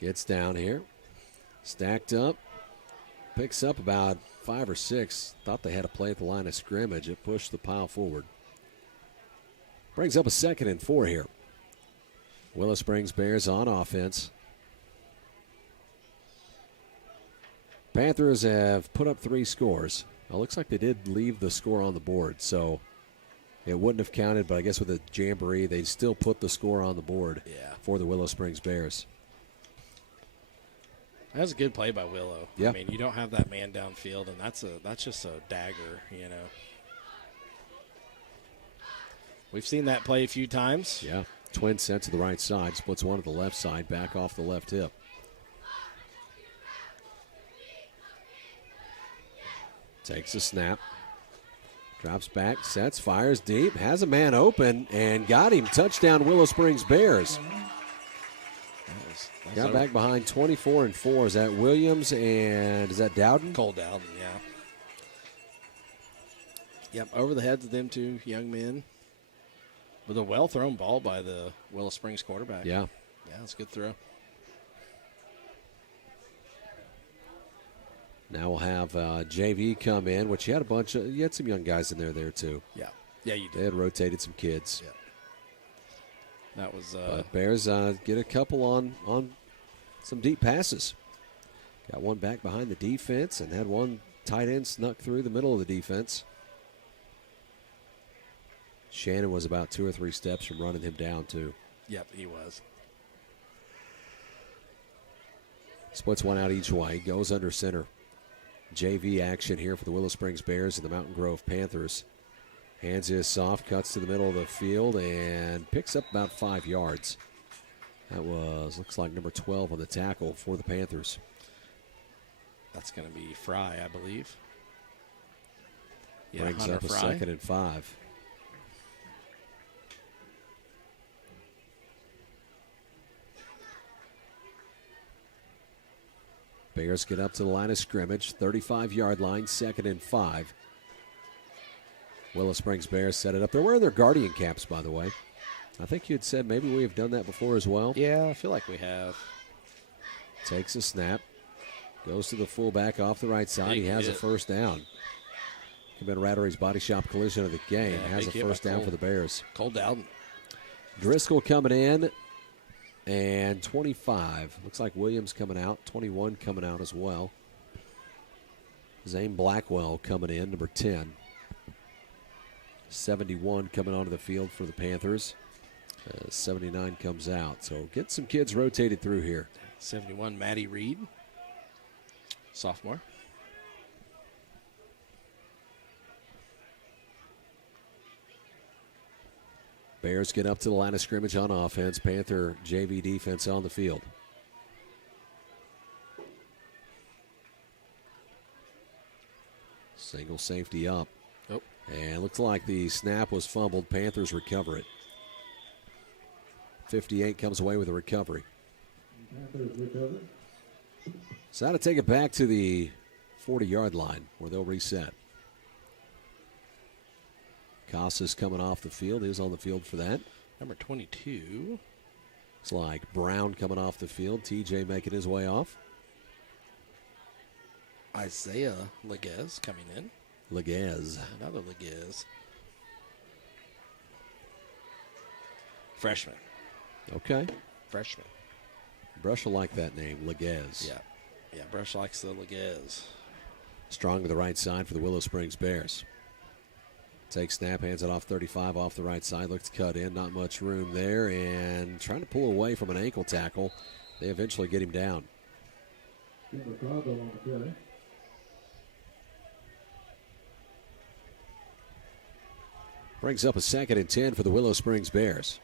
Gets down here. Stacked up. Picks up about 5 or 6. Thought they had a play at the line of scrimmage. It pushed the pile forward. Brings up a 2nd and 4 here. Willow Springs Bears on offense. Panthers have put up 3 scores. Well, it looks like they did leave the score on the board, so it wouldn't have counted, but I guess with the Jamboree, they still put the score on the board for the Willow Springs Bears. That was a good play by Willow. Yeah. I mean, you don't have that man downfield, and that's just a dagger, We've seen that play a few times. Yeah. Twin set to the right side, splits one to the left side, back off the left hip. Takes a snap. Drops back, sets, fires deep, has a man open, and got him. Touchdown, Willow Springs Bears. Got back behind 24 and 4. Is that Williams and is that Dowden? Cole Dowden, yeah. Yep, over the heads of them 2 young men. With a well-thrown ball by the Willow Springs quarterback. Yeah. Yeah, that's a good throw. Now we'll have JV come in, which you had some young guys in there too. Yeah. Yeah, you did. They had rotated some kids. Yeah. That was But Bears get a couple on some deep passes. Got one back behind the defense and had one tight end snuck through the middle of the defense. Shannon was about 2 or 3 steps from running him down too. Yep, he was. Splits one out each way, goes under center. JV action here for the Willow Springs Bears and the Mountain Grove Panthers. Hands his soft, cuts to the middle of the field, and picks up about 5 yards. That looks like number 12 on the tackle for the Panthers. That's going to be Fry, I believe. Yeah, Brings Hunter up a Fry. 2nd and 5. Bears get up to the line of scrimmage, 35-yard line, 2nd and 5. Willow Springs Bears set it up. They're wearing their Guardian caps, by the way. I think you had said maybe we have done that before as well. Yeah, I feel like we have. Takes a snap. Goes to the fullback off the right side. Big He has a hit. first down. Could have been Rattery's body shop collision of the game. Yeah, Has a big hit by first down Cole. for the Bears. Cole Dowden. Driscoll coming in. And 25. Looks like Williams coming out. 21 coming out as well. Zane Blackwell coming in, number 10. 71 coming onto the field for the Panthers. 79 comes out. So get some kids rotated through here. 71, Maddie Reed. Sophomore. Bears get up to the line of scrimmage on offense. Panther JV defense on the field. Single safety up. Oh. And looks like the snap was fumbled. Panthers recover it. 58 comes away with a recovery. So now to take it back to the 40-yard line where they'll reset. Casas coming off the field. He was on the field for that. Number 22. It's like Brown coming off the field. TJ making his way off. Isaiah Leguez coming in. Leguez. Another Leguez. Freshman. Okay. Freshman. Brush will like that name, Leguez. Yeah. Yeah, Brush likes the Leguez. Strong to the right side for the Willow Springs Bears. Takes snap, hands it off 35 off the right side. Looks cut in, not much room there. And trying to pull away from an ankle tackle. They eventually get him down. Brings up a 2nd and 10 for the Willow Springs Bears.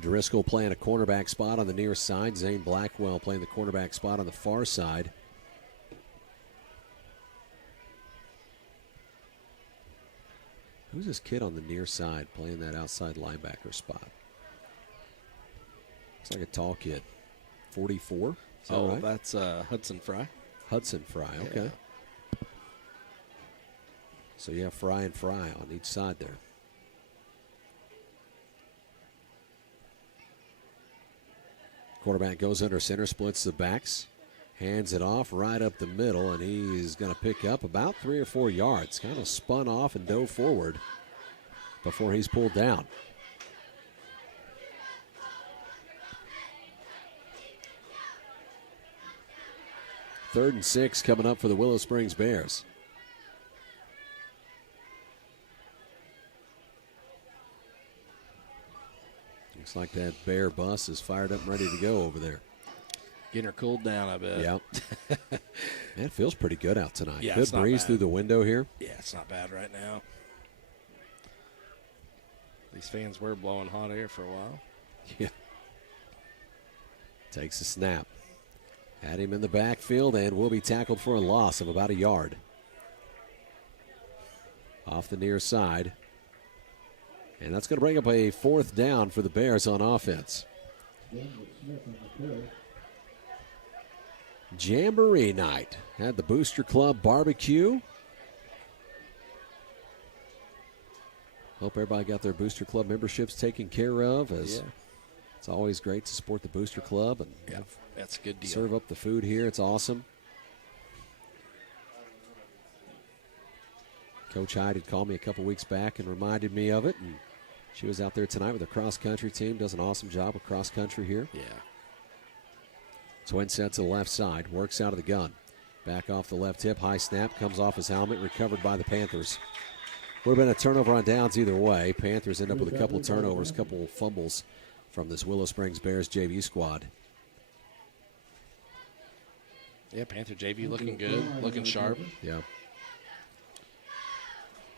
Driscoll playing a cornerback spot on the near side. Zane Blackwell playing the cornerback spot on the far side. Who's this kid on the near side playing that outside linebacker spot? Looks like a tall kid. 44? Is that right? That's Hudson Fry. Hudson Fry, okay. Yeah. So you have Fry and Fry on each side there. Quarterback goes under center, splits the backs, hands it off right up the middle, and he's going to pick up about 3 or 4 yards. Kind of spun off and dove forward before he's pulled down. Third and 6 coming up for the Willow Springs Bears. Looks like that Bear bus is fired up and ready to go over there. Getting her cooled down, I bet. Yeah. Man, it feels pretty good out tonight. Yeah, Good it's not breeze bad. through the window here. Yeah, it's not bad right now. These fans were blowing hot air for a while. Yeah. Takes a snap. Had him in the backfield and will be tackled for a loss of about a yard. Off the near side. And that's going to bring up a 4th down for the Bears on offense. Jamboree night. Had the Booster Club barbecue. Hope everybody got their Booster Club memberships taken care of, as it's always great to support the Booster Club and That's a good deal. serve up the food here. It's awesome. Coach Hyde had called me a couple weeks back and reminded me of it. And she was out there tonight with the cross-country team. Does an awesome job with cross-country here. Yeah. Twin set to the left side. Works out of the gun. Back off the left hip. High snap. Comes off his helmet. Recovered by the Panthers. Would have been a turnover on downs either way. Panthers end up with a couple of turnovers, a couple of fumbles from this Willow Springs Bears JV squad. Yeah, Panther JV looking good, looking sharp. Yeah.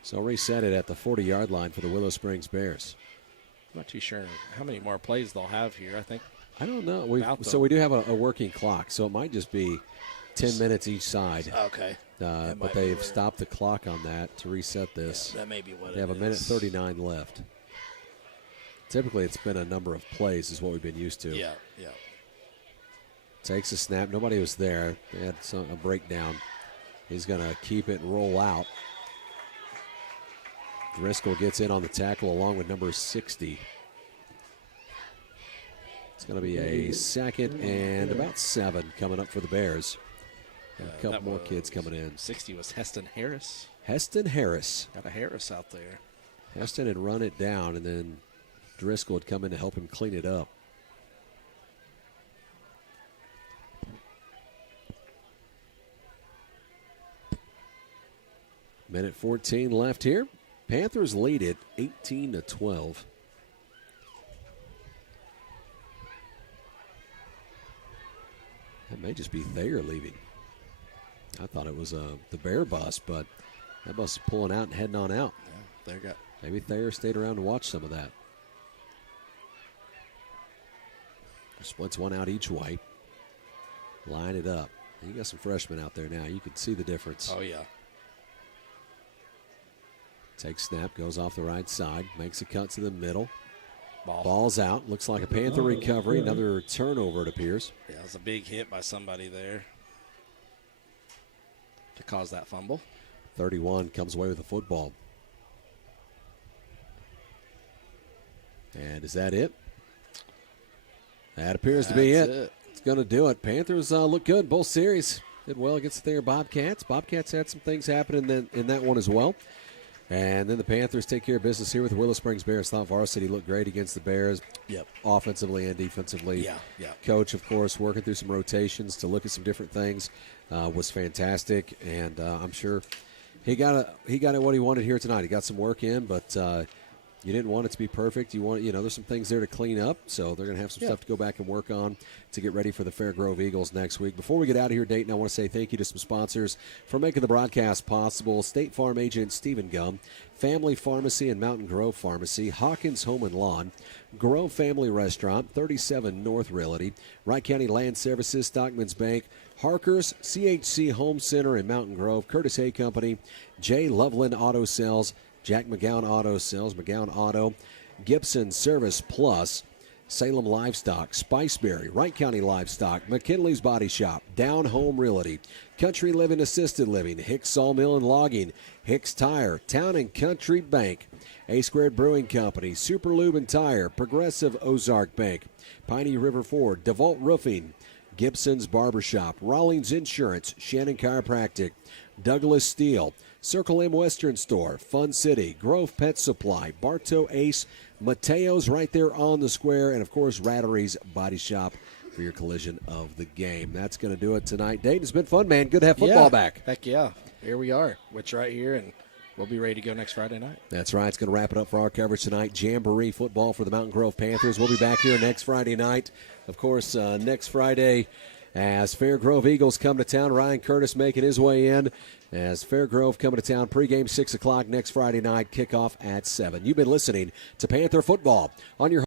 So reset it at the 40-yard line for the Willow Springs Bears. I'm not too sure how many more plays they'll have here. I think I don't know. About So we do have a working clock, so it might just be 10 minutes each side. Okay. But they've stopped the clock on that to reset this. Yeah, that may be what they have a minute 39 left. Typically, it's been a number of plays is what we've been used to. Yeah. Takes a snap. Nobody was there. They had a breakdown. He's going to keep it and roll out. Driscoll gets in on the tackle along with number 60. It's going to be a 2nd and about 7 coming up for the Bears. And a couple more kids coming in. 60 was Heston Harris. Heston Harris. Got a Harris out there. Heston had run it down, and then Driscoll had come in to help him clean it up. Minute 14 left here. Panthers lead it 18-12. That may just be Thayer leaving. I thought it was the Bear bus, but that bus is pulling out and heading on out. Yeah, Thayer Maybe Thayer stayed around to watch some of that. Splits one out each way. Line it up. You got some freshmen out there now. You can see the difference. Oh, yeah. Takes snap, goes off the right side, makes a cut to the middle. Ball. Ball's out. Looks like a Panther recovery. Another turnover, it appears. Yeah, it was a big hit by somebody there to cause that fumble. 31 comes away with the football. And is that it? That appears to be it. It's going to do it. Panthers look good both series. Did well against the Thayer Bobcats. Bobcats had some things happen in that one as well. And then the Panthers take care of business here with the Willow Springs Bears. Thought varsity looked great against the Bears. Yep. Offensively and defensively. Yeah. Coach, of course, working through some rotations to look at some different things was fantastic. And I'm sure he got what he wanted here tonight. He got some work in, but you didn't want it to be perfect. You want, there's some things there to clean up. So they're going to have some stuff to go back and work on to get ready for the Fairgrove Eagles next week. Before we get out of here, Dayton, I want to say thank you to some sponsors for making the broadcast possible. State Farm agent Stephen Gum, Family Pharmacy and Mountain Grove Pharmacy, Hawkins Home and Lawn, Grove Family Restaurant, 37 North Realty, Wright County Land Services, Stockman's Bank, Harker's, CHC Home Center in Mountain Grove, Curtis Hay Company, J. Loveland Auto Sales, Jack McGowan Auto Sales, McGowan Auto, Gibson Service Plus, Salem Livestock, Spiceberry, Wright County Livestock, McKinley's Body Shop, Down Home Realty, Country Living Assisted Living, Hicks Sawmill and Logging, Hicks Tire, Town and Country Bank, A Squared Brewing Company, Super Lube and Tire, Progressive Ozark Bank, Piney River Ford, DeVault Roofing, Gibson's Barbershop, Rawlings Insurance, Shannon Chiropractic, Douglas Steel, Circle M Western Store, Fun City, Grove Pet Supply, Bartow Ace, Mateo's right there on the square, and, of course, Rattery's Body Shop for your collision of the game. That's going to do it tonight. Dayton, it's been fun, man. Good to have football back. Heck yeah. Here we are. Which right here, and we'll be ready to go next Friday night. That's right. It's going to wrap it up for our coverage tonight. Jamboree football for the Mountain Grove Panthers. We'll be back here next Friday night. Of course, next Friday, as Fairgrove Eagles come to town, Ryan Curtis making his way in. As Fairgrove coming to town, pregame 6 o'clock next Friday night, kickoff at 7. You've been listening to Panther Football on your